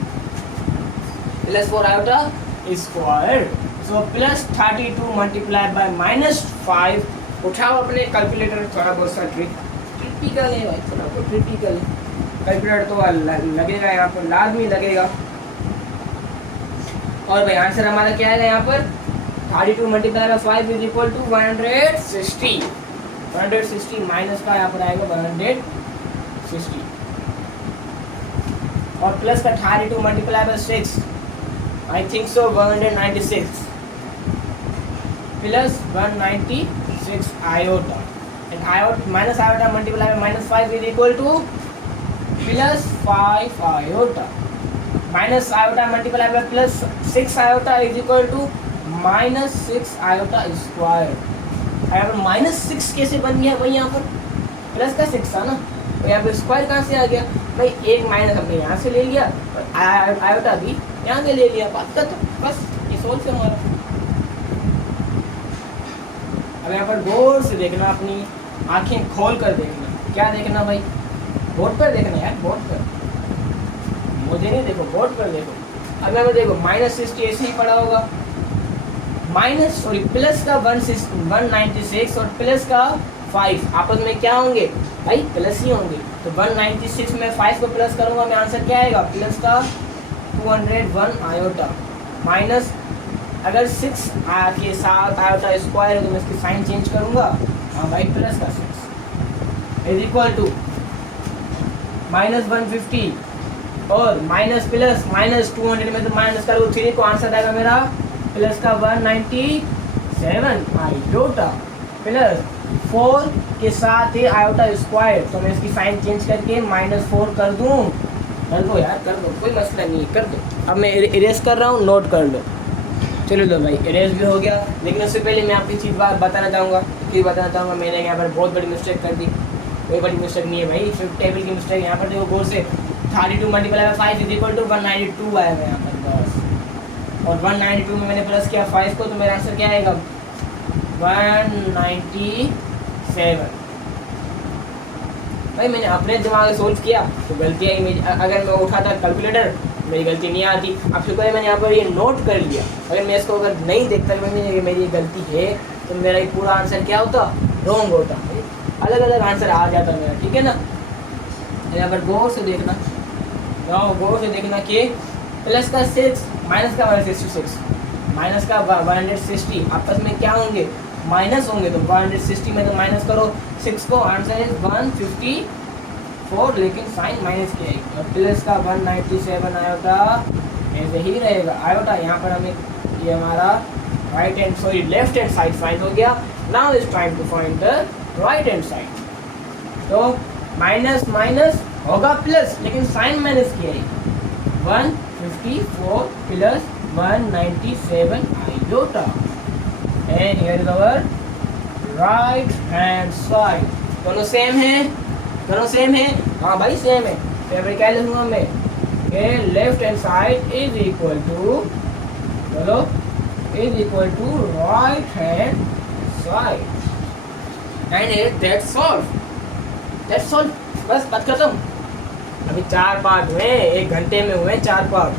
+4 iota square. So +32 multiply by -5, उठाओ अपने कैलकुलेटर, थोड़ा बहुत सा ट्रिपिकल है भाई, थोड़ा बहुत ट्रिपिकल है, कैलकुलेटर तो लगेगा यहाँ पर, लाजमी लगेगा। और भाई आंसर हमारा क्या आएगा यहाँ पर, 32 multiply by 5 is equal to 160, 160 minus का यहाँ पर आएगा 160, और प्लस का 32 multiply by 6 I think so 196 plus 196 iota, and iota minus iota multiply by -5 is equal to +5 iota, minus iota multiply by +6 iota is equal to -6 iota square. यहाँ पर -6 कैसे बन गया भाई, यहाँ पर प्लस का 6 था ना, तो यहाँ पर स्क्वायर कहाँ से आ गया भाई, एक माइनस हमने यहाँ से ले लिया और आयोटा भी यहाँ से ले लिया, बात खत्म, बस ये सोच से हमारा। अब यहाँ पर गौर से देखना, अपनी आंखें खोल कर देखना, क्या देखना भाई, बोर्ड पर देखना यार, बोर्ड पर, मुझे नहीं देखो, बोर्ड पर देखो। अब यहाँ पर देखो -60 ऐसे ही पड़ा होगा, प्लस का 196 और प्लस का 5 आपस में क्या होंगे भाई, प्लस ही होंगे, तो 196 में 5 को प्लस करूँगा मैं, आंसर क्या आएगा, प्लस का 201 आयोटा, माइनस अगर 6 के साथ आयोटा स्क्वायर है तो मैं इसकी साइन चेंज करूँगा, हाँ भाई प्लस का 6 इज इक्वल टू -150 और माइनस प्लस माइनस 200 में तो माइनस कर दो 3 को, आंसर आएगा मेरा प्लस का 197 आयोटा प्लस 4 के साथ ही आयोटा स्क्वायर। तो मैं इसकी साइन चेंज करके -4 कर दूं। कर दो यार, कर दो, कोई मसला नहीं है, कर दो। अब मैं इरेज कर रहा हूँ, नोट कर लो। चलो लो भाई, इरेज भी हो गया। लेकिन उससे पहले मैं आपकी चीज़ बात बताना चाहूँगा मैंने यहाँ पर बहुत बड़ी मिस्टेक कर दी। कोई बड़ी मिस्टेक नहीं है भाई, सिर्फ टेबल की मिस्टेक। यहाँ पर देखो गौर से 32 मल्टीप्लाई 5 इज इक्वल टू 192 आएगा यहाँ पर बस। और 192 में मैंने प्लस किया 5 को, तो मेरा आंसर क्या आएगा 197। भाई मैंने अपने दिमाग से सोल्व किया तो गलती आई मेरी। अगर मैं उठाता कैलकुलेटर मेरी गलती नहीं आती। अब शुक्र है मैंने यहाँ पर ये नोट कर लिया। अगर मैं इसको अगर नहीं देखता कि मेरी ये गलती है तो मेरा ये पूरा आंसर क्या होता, रॉन्ग होता। अलग अलग आंसर आ जाता मेरा, ठीक है ना। यहाँ पर गौर से देखना, गौर से देखना कि प्लस का 6 माइनस का 166 माइनस का 160 आपस में क्या होंगे, माइनस होंगे। तो 160 में तो माइनस करो 6 को, आंसर इज 154, लेकिन साइन माइनस की आएगी। और प्लस का 197 आयोटा ऐसे ही रहेगा। आयोटा यहाँ पर हमें ये हमारा right hand sorry left hand side find हो गया। Now is time to find the right hand side. तो माइनस माइनस होगा प्लस, लेकिन साइन माइनस की आएगी। 154 plus 197 iota. And here is our right hand side. दोनों सेम है, दोनों सेम है। हाँ भाई सेम है। तो भाई क्या लिखूंगा मैं कि left hand side is equal to, बोलो, is equal to right hand side. And that's solve, that's solve. बस बात खत्म। अभी 4 पार्ट हुए, 1 घंटे में हुए 4 पार्ट।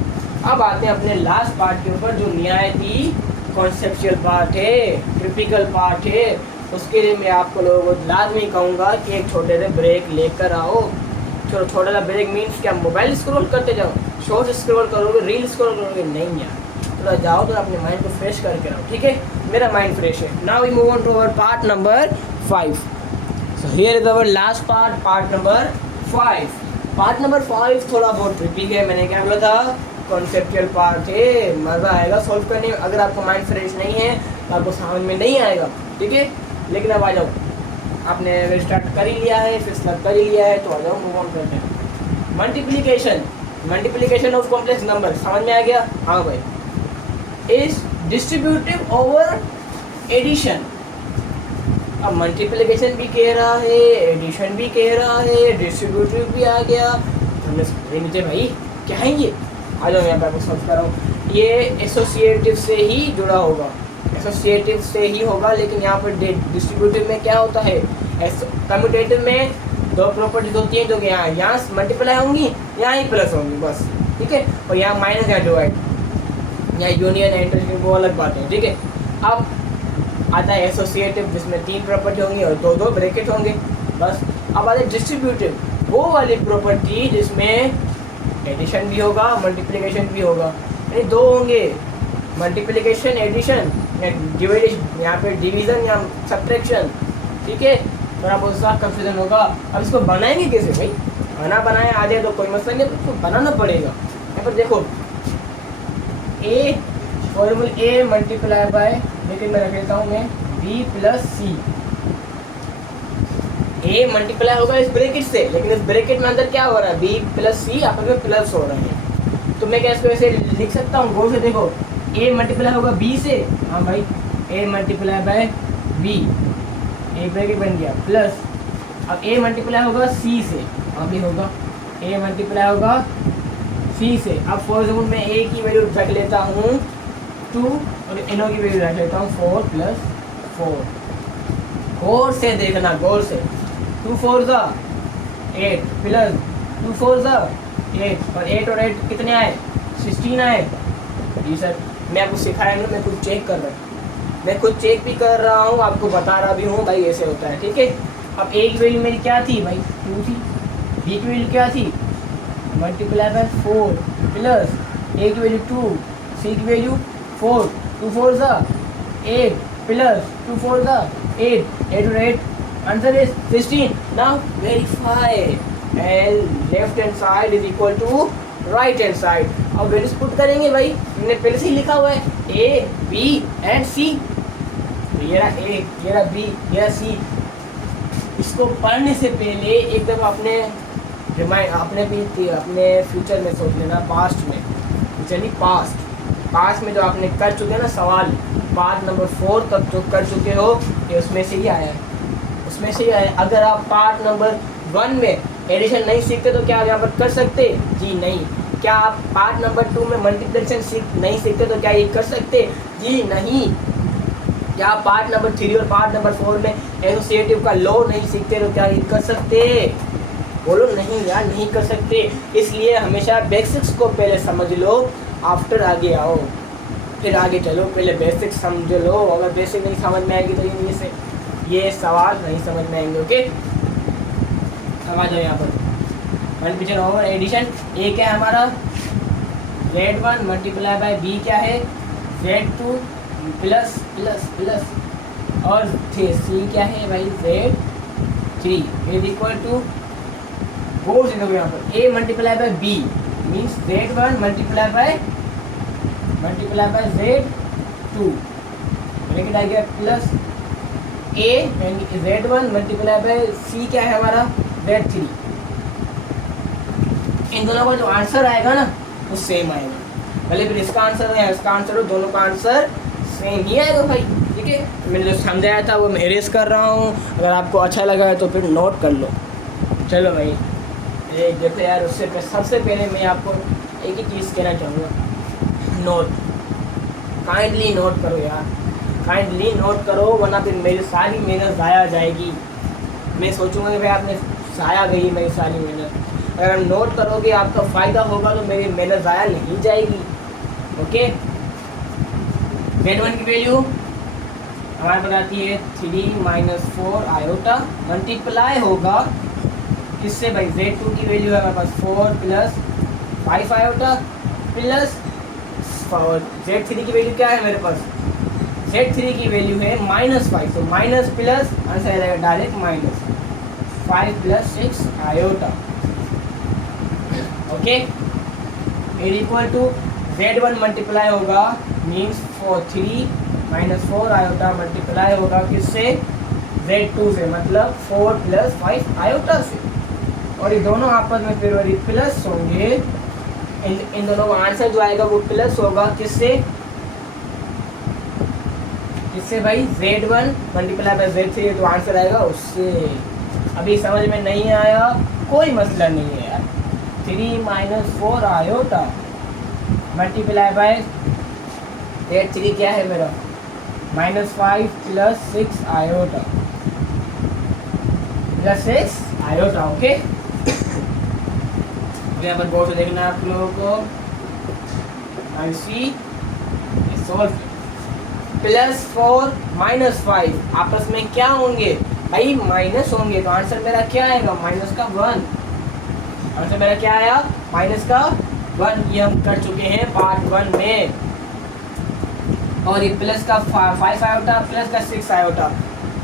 अब आते हैं अपने लास्ट पार्ट के ऊपर, जो निहायती कॉन्सेप्चुअल पार्ट है, टिपिकल पार्ट है। उसके लिए मैं आपको लोगों को लाजमी कहूँगा कि एक छोटे से ब्रेक लेकर आओ। छोटा सा ब्रेक मीन्स क्या, मोबाइल स्क्रॉल करते जाओ, शॉर्ट स्क्रॉल करोगे, रील स्क्रॉल करोगे, नहीं यार। थोड़ा जाओ तो अपने माइंड को फ्रेश करके रहो, ठीक है। मेरा माइंड फ्रेश है। Now we move on to our part number 5। So here is our last part, part number 5। Part number 5 थोड़ा बहुत ट्रिकी है। मैंने क्या बोला था, कॉन्सेप्चुअल पार्ट है, मज़ा आएगा सॉल्व करने में। अगर आपको माइंड फ्रेश नहीं है तो आपको समझ में नहीं आएगा, ठीक है। लेकिन अब आ जाओ, आपने स्टार्ट कर ही लिया है, फिर स्टार्ट कर ही लिया है, तो आ जाओ मूव ऑन करते हैं। Multiplication, multiplication of complex number, समझ में आ गया। हाँ भाई, इज डिस्ट्रीब्यूटिव ओवर एडिशन। अब मल्टीप्लिकेशन भी कह रहा है, एडिशन भी कह रहा है, डिस्ट्रीब्यूटिव भी आ गया। हमने नीचे भाई क्या है ये, आ जाओ यहाँ पर आपको समझ कर रहा हूँ। ये एसोसिएटिव से ही जुड़ा होगा, एसोसिएटिव से ही होगा। लेकिन यहाँ पर डिस्ट्रीब्यूटिव में क्या होता है, कम्यूटेटिव में 2 प्रॉपर्टीज होती हैं, जो कि यहाँ मल्टीप्लाई होंगी, यहाँ ही प्लस होंगी बस, ठीक है। और यहाँ माइनस या डिवाइड, यहाँ यूनियन इंटरचेंज, वो अलग बात है, ठीक है। अब आता है एसोसिएटिव, जिसमें 3 प्रॉपर्टी होंगी और 2 ब्रैकेट होंगे बस। अब आता है डिस्ट्रीब्यूटिव, वो वाली प्रॉपर्टी जिसमें एडिशन भी होगा, मल्टीप्लिकेशन भी होगा, यानी 2 होंगे, मल्टीप्लिकेशन, एडिशन या डिविजन, यहाँ पे डिवीज़न या सब्ट्रैक्शन, ठीक है। थोड़ा बहुत सा कंफ्यूजन होगा। अब इसको बनाएंगे कैसे भाई, बनाए आ जाए तो कोई मसला नहीं, इसको बनाना पड़ेगा। यहाँ पर देखो a formula A multiply bye, लेकिन मैं रख लेता हूँ मैं B plus C. A multiply होगा इस ब्रैकेट से, लेकिन इस ब्रैकेट में अंदर क्या हो रहा है, बी प्लस सी आपस में प्लस हो रहे हैं। तो मैं क्या इसको ऐसे लिख सकता हूँ, गौर से देखो, ए मल्टीप्लाई होगा बी से, हाँ भाई, A multiply by B, A bracket बन गया, प्लस अब ए मल्टीप्लाई होगा सी से, हाँ भी होगा, ए मल्टीप्लाई होगा सी से। अब फॉर एग्जाम्पल मैं ए की वैल्यू रख लेता हूँ 2 और इनो की वैल्यू रख लेता हूँ 4 + 4। गौर से देखना, गौर से, 2 4 ज़ा 8 प्लस 2 4 ज़ा 8, और 8 और 8 कितने आए, 16 आए। जी सर, मैं आपको सिखाया नहीं, मैं खुद चेक कर रहा हूँ, मैं खुद चेक भी कर रहा हूँ, आपको बता रहा भी हूँ भाई ऐसे होता है, ठीक है। अब ए की वैल्यू मेरी क्या थी भाई, 2 थी, बी की वैल्यू क्या थी, मल्टीप्लाई बाय 4 प्लस ए की वैल्यू 2, सी की वैल्यू 4, 2 4 ज़ा 8 प्लस 2 4 ज़ा 8, 8 और 8, answer is 16। Now verify, and left hand side is equal to right hand side. अब वैल्यूज पुट करेंगे भाई, हमने पहले से ही लिखा हुआ है ए बी एंड सी, ये रहा ए, ये रहा बी, ये रहा सी। इसको पढ़ने से पहले एकदम अपने फ्यूचर में सोच लेना, पास्ट में, चलिए पास्ट में जो आपने कर चुके हैं ना सवाल, पार्ट नंबर 4 तक जो कर चुके हो, ये उसमें से ही आया है। अगर आप पार्ट नंबर 1 में एडिशन नहीं सीखते तो क्या यहाँ पर कर सकते? जी नहीं। क्या आप पार्ट नंबर 2 में मल्टीप्लिकेशन नहीं सीखते तो क्या ये कर सकते? जी नहीं। क्या आप पार्ट नंबर 3 और पार्ट नंबर 4 में एसोसिएटिव का लॉ नहीं सीखते तो क्या ये कर सकते? बोलो नहीं यार, नहीं कर सकते। इसलिए हमेशा बेसिक्स को पहले समझ लो, आफ्टर आगे आओ, फिर आगे चलो। पहले बेसिक्स समझ लो, अगर बेसिक नहीं समझ में आएगी तो ये सवाल नहीं समझ में आएंगे। ओके, अब आ जाओ यहाँ पर मल्टीप्लिकेशन ओवर एडिशन। ए क्या है हमारा? Z1 मल्टीप्लाई बाय बी क्या है? Z2 प्लस प्लस प्लस और सी क्या है भाई? Z3 is equal to force in यहाँ पर A multiply by B means Z1 multiply by Z2 bracket आ गया plus A Z1 multiply by C क्या है हमारा? Z3। इन दोनों का जो आंसर आएगा ना वो सेम आएगा, भले फिर इसका आंसर है इसका आंसर हो, दोनों का आंसर सेम ही आएगा भाई। ठीक है, मैंने जो समझाया था वो मैं एरेज कर रहा हूँ, अगर आपको अच्छा लगा है तो फिर नोट कर लो। चलो भाई ये देखो यार, उससे सबसे पहले मैं आपको एक ही चीज़ कहना चाहूँगा, नोट काइंडली नोट करो यार, काइंडली नोट करो, वरना फिर मेरी सारी मेहनत ज़ाया जाएगी। मैं सोचूंगा कि भाई आपने ज़ाया गई मेरी सारी मेहनत। अगर हम नोट करोगे आपका फ़ायदा होगा तो मेरी मेहनत ज़ाया नहीं जाएगी। ओके, Z1 की वैल्यू हमारे पास आती है 3 - 4 आयोटा, मल्टीप्लाई होगा किससे भाई? Z2 की वैल्यू है हमारे पास 4 प्लस 5 आयोटा प्लस Z3 की वैल्यू क्या है मेरे पास? Z3 की वैल्यू है -5, तो माइनस प्लस आंसर आ जाएगा direct -5 plus 6 iota. Okay, is equal to Z1 multiply होगा मीन्स 3 - 4 आयोटा मल्टीप्लाई होगा किससे? Z2 से, मतलब 4 प्लस 5 आयोटा से, और ये दोनों आपस में फिर वही प्लस होंगे। इन दोनों का आंसर जो आएगा वो प्लस होगा किससे? किससे भाई? Z1 मल्टीप्लाई बाय Z3 जो आंसर आएगा उससे। अभी समझ में नहीं आया कोई मसला नहीं है यार, 3 - 4 आयोटा मल्टीप्लाई बाय Z3 क्या है मेरा? -5 plus 6 iota plus 6 iota. Okay, यहाँ पर गौर से देखना आप लोगों को। आई सी सोल्व +4 -5 आपस में क्या होंगे भाई? माइनस होंगे, तो आंसर मेरा क्या आएगा? माइनस का 1। आंसर मेरा क्या आया? माइनस का 1। ये हम कर चुके हैं पार्ट 1 में। और ये प्लस का 5 आयोटा प्लस का 6 आयोटा,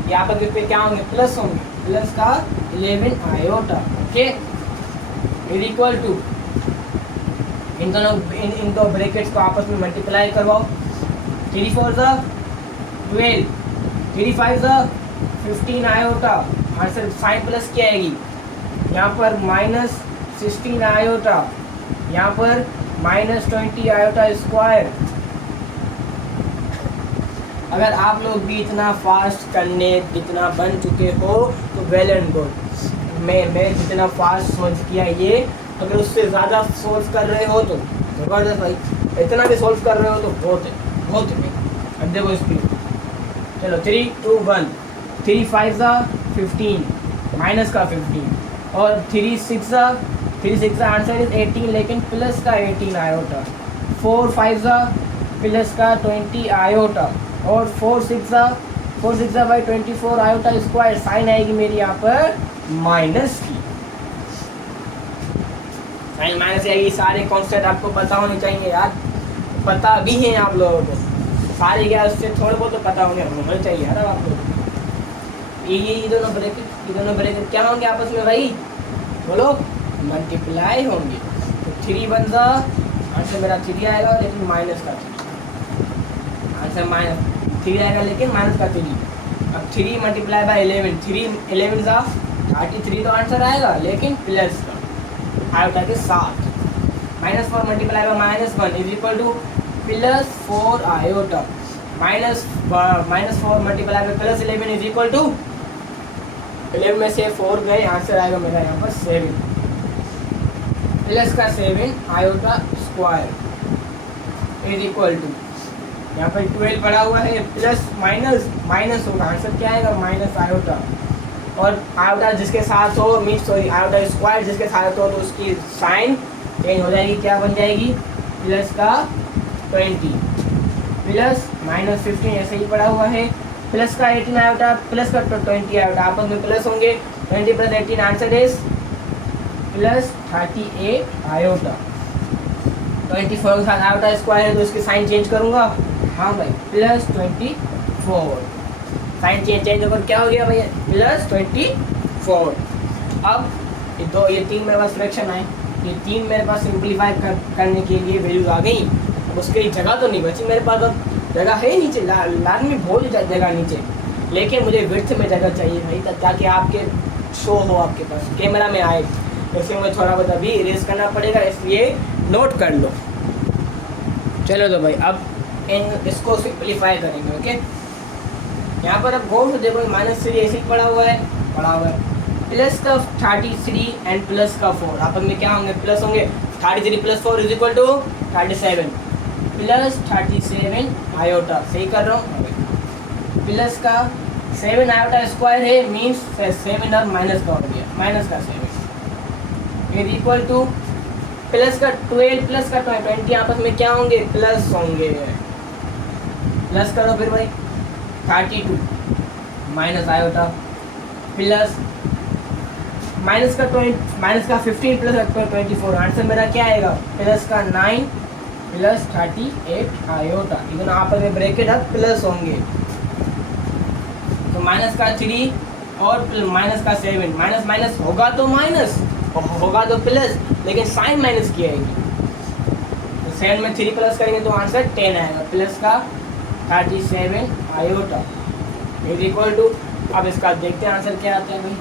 यहाँ पर फिर क्या होंगे? प्लस होंगे, प्लस का 11 iota. Okay, is equal to इन दो ब्रैकेट्स को आपस में मल्टीप्लाई करवाओ। 3 4 12, 3 5 15 आयोटा, आंसर साइन प्लस क्या आएगी? यहाँ पर -16 आयोटा, यहाँ पर -20 आयोटा स्क्वायर। अगर आप लोग भी इतना फास्ट करने इतना बन चुके हो तो वेल एंड गुड। मैं जितना फास्ट सोल्व किया ये, अगर उससे ज़्यादा सोल्व कर रहे हो तो ज़बरदस्त भाई, इतना भी सोल्व कर रहे हो तो बहुत है। अब देखो स्पीड, चलो 3 2 1, 3 5 15 माइनस का 15 और 3 6 आंसर इज 18, लेकिन प्लस का 18 आयोटा। 4 5 प्लस का 20 आयोटा और 4 6 बाई 24 आयोटा स्क्वायर। साइन आएगी मेरी यहाँ पर माइनस की, साइन माइनस आएगी। सारे कॉन्सेप्ट आपको पता होने चाहिए यार, पता भी है आप लोगों को सारे, क्या उससे थोड़े बहुत तो पता होने चाहिए यार आप लोगों को। ये दोनों ब्रैकेट क्या होंगे आपस में भाई? बोलो, मल्टीप्लाई होंगे। तो 3 बन जा, आंसर मेरा 3 आएगा लेकिन माइनस का 3, आंसर -3 आएगा लेकिन माइनस का 3। अब 3 मल्टीप्लाई बाय 11, 3 11 जा 33 तो आंसर आएगा लेकिन प्लस का आयोटा के साथ। -4 multiply by -1 is equal to +4 iota. -4 multiply by +11 is equal to 11 में से 4 गए, आंसर आएगा मेरा यहाँ पर 7 प्लस का 7 iota square is equal to, यहाँ पर 12 पड़ा हुआ है, प्लस माइनस होगा, आंसर क्या आएगा माइनस आयोटा। और आयोटा जिसके साथ हो आयोटा स्क्वायर जिसके साथ हो तो उसकी साइन चेंज हो जाएगी, क्या बन जाएगी प्लस का 20 प्लस -15 ऐसे ही पड़ा हुआ है, प्लस का 18 आयोटा प्लस का 20 आयोटा आपस में प्लस होंगे, 20 + 18 आंसर इज +38 आयोटा। 24 के साथ आयोटा स्क्वायर है तो इसकी साइन चेंज करूँगा, हाँ भाई +24, साइन चेंज होकर क्या हो गया भैया +24। अब ये 3 मेरे पास फ्रैक्शन आए, ये 3 मेरे पास सिंप्लीफाई करने के लिए वैल्यूज आ गई। अब उसके जगह तो नहीं बची मेरे पास, अब जगह है नीचे, लाइन में बहुत जगह नीचे, लेकिन मुझे विड्थ में जगह चाहिए भाई, ताकि आपके शो हो आपके पास कैमरा में आए, इसलिए मुझे थोड़ा बहुत अभी इरेज करना पड़ेगा, इसलिए नोट कर लो। चलो तो भाई अब इसको सिंप्लीफाई करेंगे। ओके, यहाँ पर अब गौर से देखो -3 ऐसे ही पड़ा हुआ है प्लस का 33 एंड प्लस का 4 आपस में क्या होंगे प्लस होंगे, 33 + 4 is equal to 37 plus 37 iota, सही कर रहा हूँ, प्लस का 7 आयोटा स्क्वायर है मीन्स 7 और माइनस का हो गया, माइनस का 7 इज इक्वल टू प्लस का 12 प्लस का 20 आपस में क्या होंगे प्लस होंगे, प्लस करो फिर भाई 32 माइनस आयोटा प्लस माइनस का 15 प्लस 24, आंसर मेरा क्या आएगा प्लस का 9 प्लस 38 आयोटा, लेकिन आपस में ब्रैकेट अब प्लस होंगे, तो माइनस का 3 और माइनस का 7, माइनस माइनस होगा तो माइनस होगा तो प्लस, लेकिन साइन माइनस की आएगी, तो 7 में 3 प्लस करेंगे तो आंसर 10 आएगा, प्लस का 37 आयोटा इज इक्वल टू, अब इसका देखते हैं आंसर क्या आता है भाई,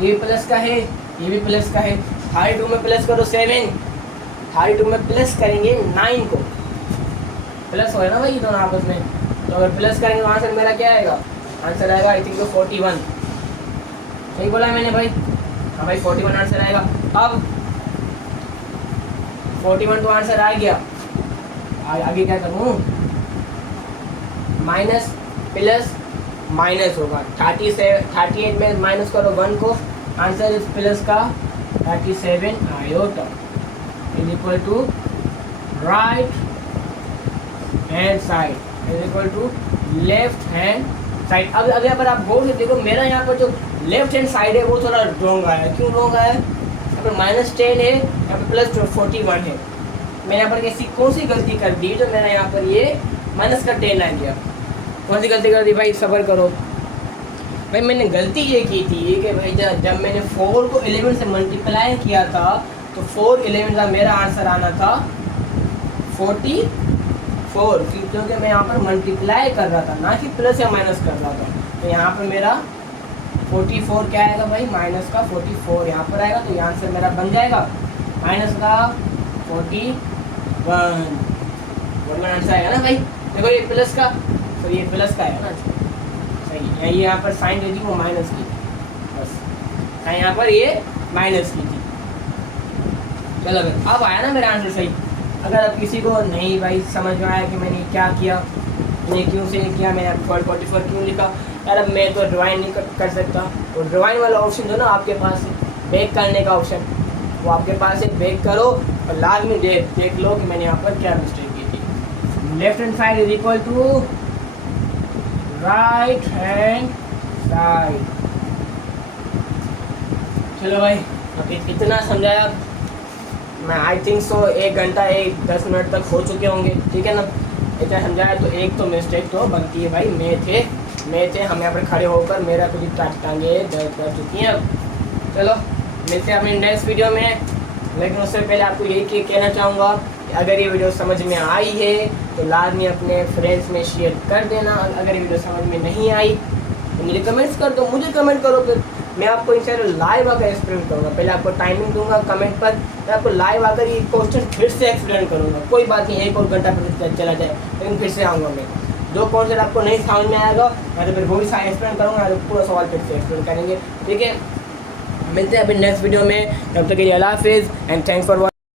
ये प्लस का है ये भी प्लस का है, 32 में प्लस करो 7, 32 में प्लस करेंगे 9 को, प्लस हो ना भाई दोनों आपस में, तो अगर प्लस करेंगे तो आंसर मेरा क्या आएगा, आंसर आएगा आई थिंक तो 41, सही बोला मैंने भाई, हाँ भाई 41 आंसर आएगा। अब 41 तो आंसर आ गया, आगे क्या करूँ, माइनस प्लस माइनस होगा, 38 में माइनस करो 1 को, आंसर इज प्लस का 37 iota is equal to right hand side is equal to left hand side. अब यहाँ पर आप गौर से देखो, मेरा यहाँ पर जो लेफ्ट हैंड साइड है वो थोड़ा रॉन्ग आया है, क्यों रॉन्ग आया है, यहाँ पर -10 है, यहाँ पर +41 है, मैं यहाँ पर कैसी कौन सी गलती कर दी तो मेरा यहाँ पर ये माइनस का 10 आ गया, कौन सी गलती कर दी भाई, सब्र करो भाई। मैंने गलती ये की थी कि भाई जब मैंने 4 को 11 से मल्टीप्लाई किया था तो 4 11 का मेरा आंसर आना था 44, क्योंकि मैं यहाँ पर मल्टीप्लाई कर रहा था ना कि प्लस या माइनस कर रहा था, तो यहाँ पर मेरा 44 क्या आएगा भाई, माइनस का 44 यहाँ पर आएगा, तो ये आंसर मेरा बन जाएगा माइनस का 41 आंसर आएगा ना भाई। देखो ये प्लस का, तो ये प्लस का है ना, सही है, ये यहाँ पर साइन दे दी वो माइनस की, बस साइन यहाँ पर ये माइनस की थी। चलो भाई अब आया ना मेरा आंसर सही। अगर अब किसी को नहीं भाई समझ में आया कि मैंने क्या किया, मैंने क्यों से किया, मैंने 44 क्यों लिखा, यार अब मैं तो ड्राइंग नहीं कर सकता, तो ड्राइंग वाला ऑप्शन दो ना आपके पास है, बेक करने का ऑप्शन वो आपके पास है, बेक करो और लास्ट में देख लो कि मैंने यहाँ पर क्या मिस्टेक की थी। Left hand side is equal to right hand side. चलो भाई अब इतना समझाया मैं, आई थिंक सो 1 घंटा 10 मिनट तक हो चुके होंगे, ठीक है ना। इतना समझाया तो एक तो मिस्टेक तो बनती है भाई, मैं थे हम यहाँ पर खड़े होकर मेरा कुछ टांगे दर्द कर चुकी हैं। अब चलो मिलते हैं अपने नेक्स्ट वीडियो में, लेकिन उससे पहले आपको यही कहना चाहूँगा कि अगर ये वीडियो समझ में आई है तो लाजमी अपने फ्रेंड्स में शेयर कर देना। अगर ये वीडियो समझ में नहीं आई तो मुझे कमेंट्स कर दो, मुझे कमेंट करो, फिर मैं आपको इंशाल्लाह लाइव आकर एक्सप्लेन करूँगा। पहले आपको टाइमिंग दूंगा कमेंट पर, मैं आपको लाइव आकर ये क्वेश्चन फिर से एक्सप्लेन करूँगा। कोई बात नहीं, 1 और घंटा फिर चला जाए, लेकिन फिर से आऊँगा मैं। जो कॉन्सेप्ट आपको नहीं समझ में आएगा मैं तो फिर वो भी एक्सप्लेन करूँगा, तो पूरा सवाल फिर से एक्सप्लेन करेंगे। ठीक है, मिलते हैं अभी नेक्स्ट वीडियो में। तब तक के लिए अल्लाह हाफिज़ एंड थैंक्स फॉर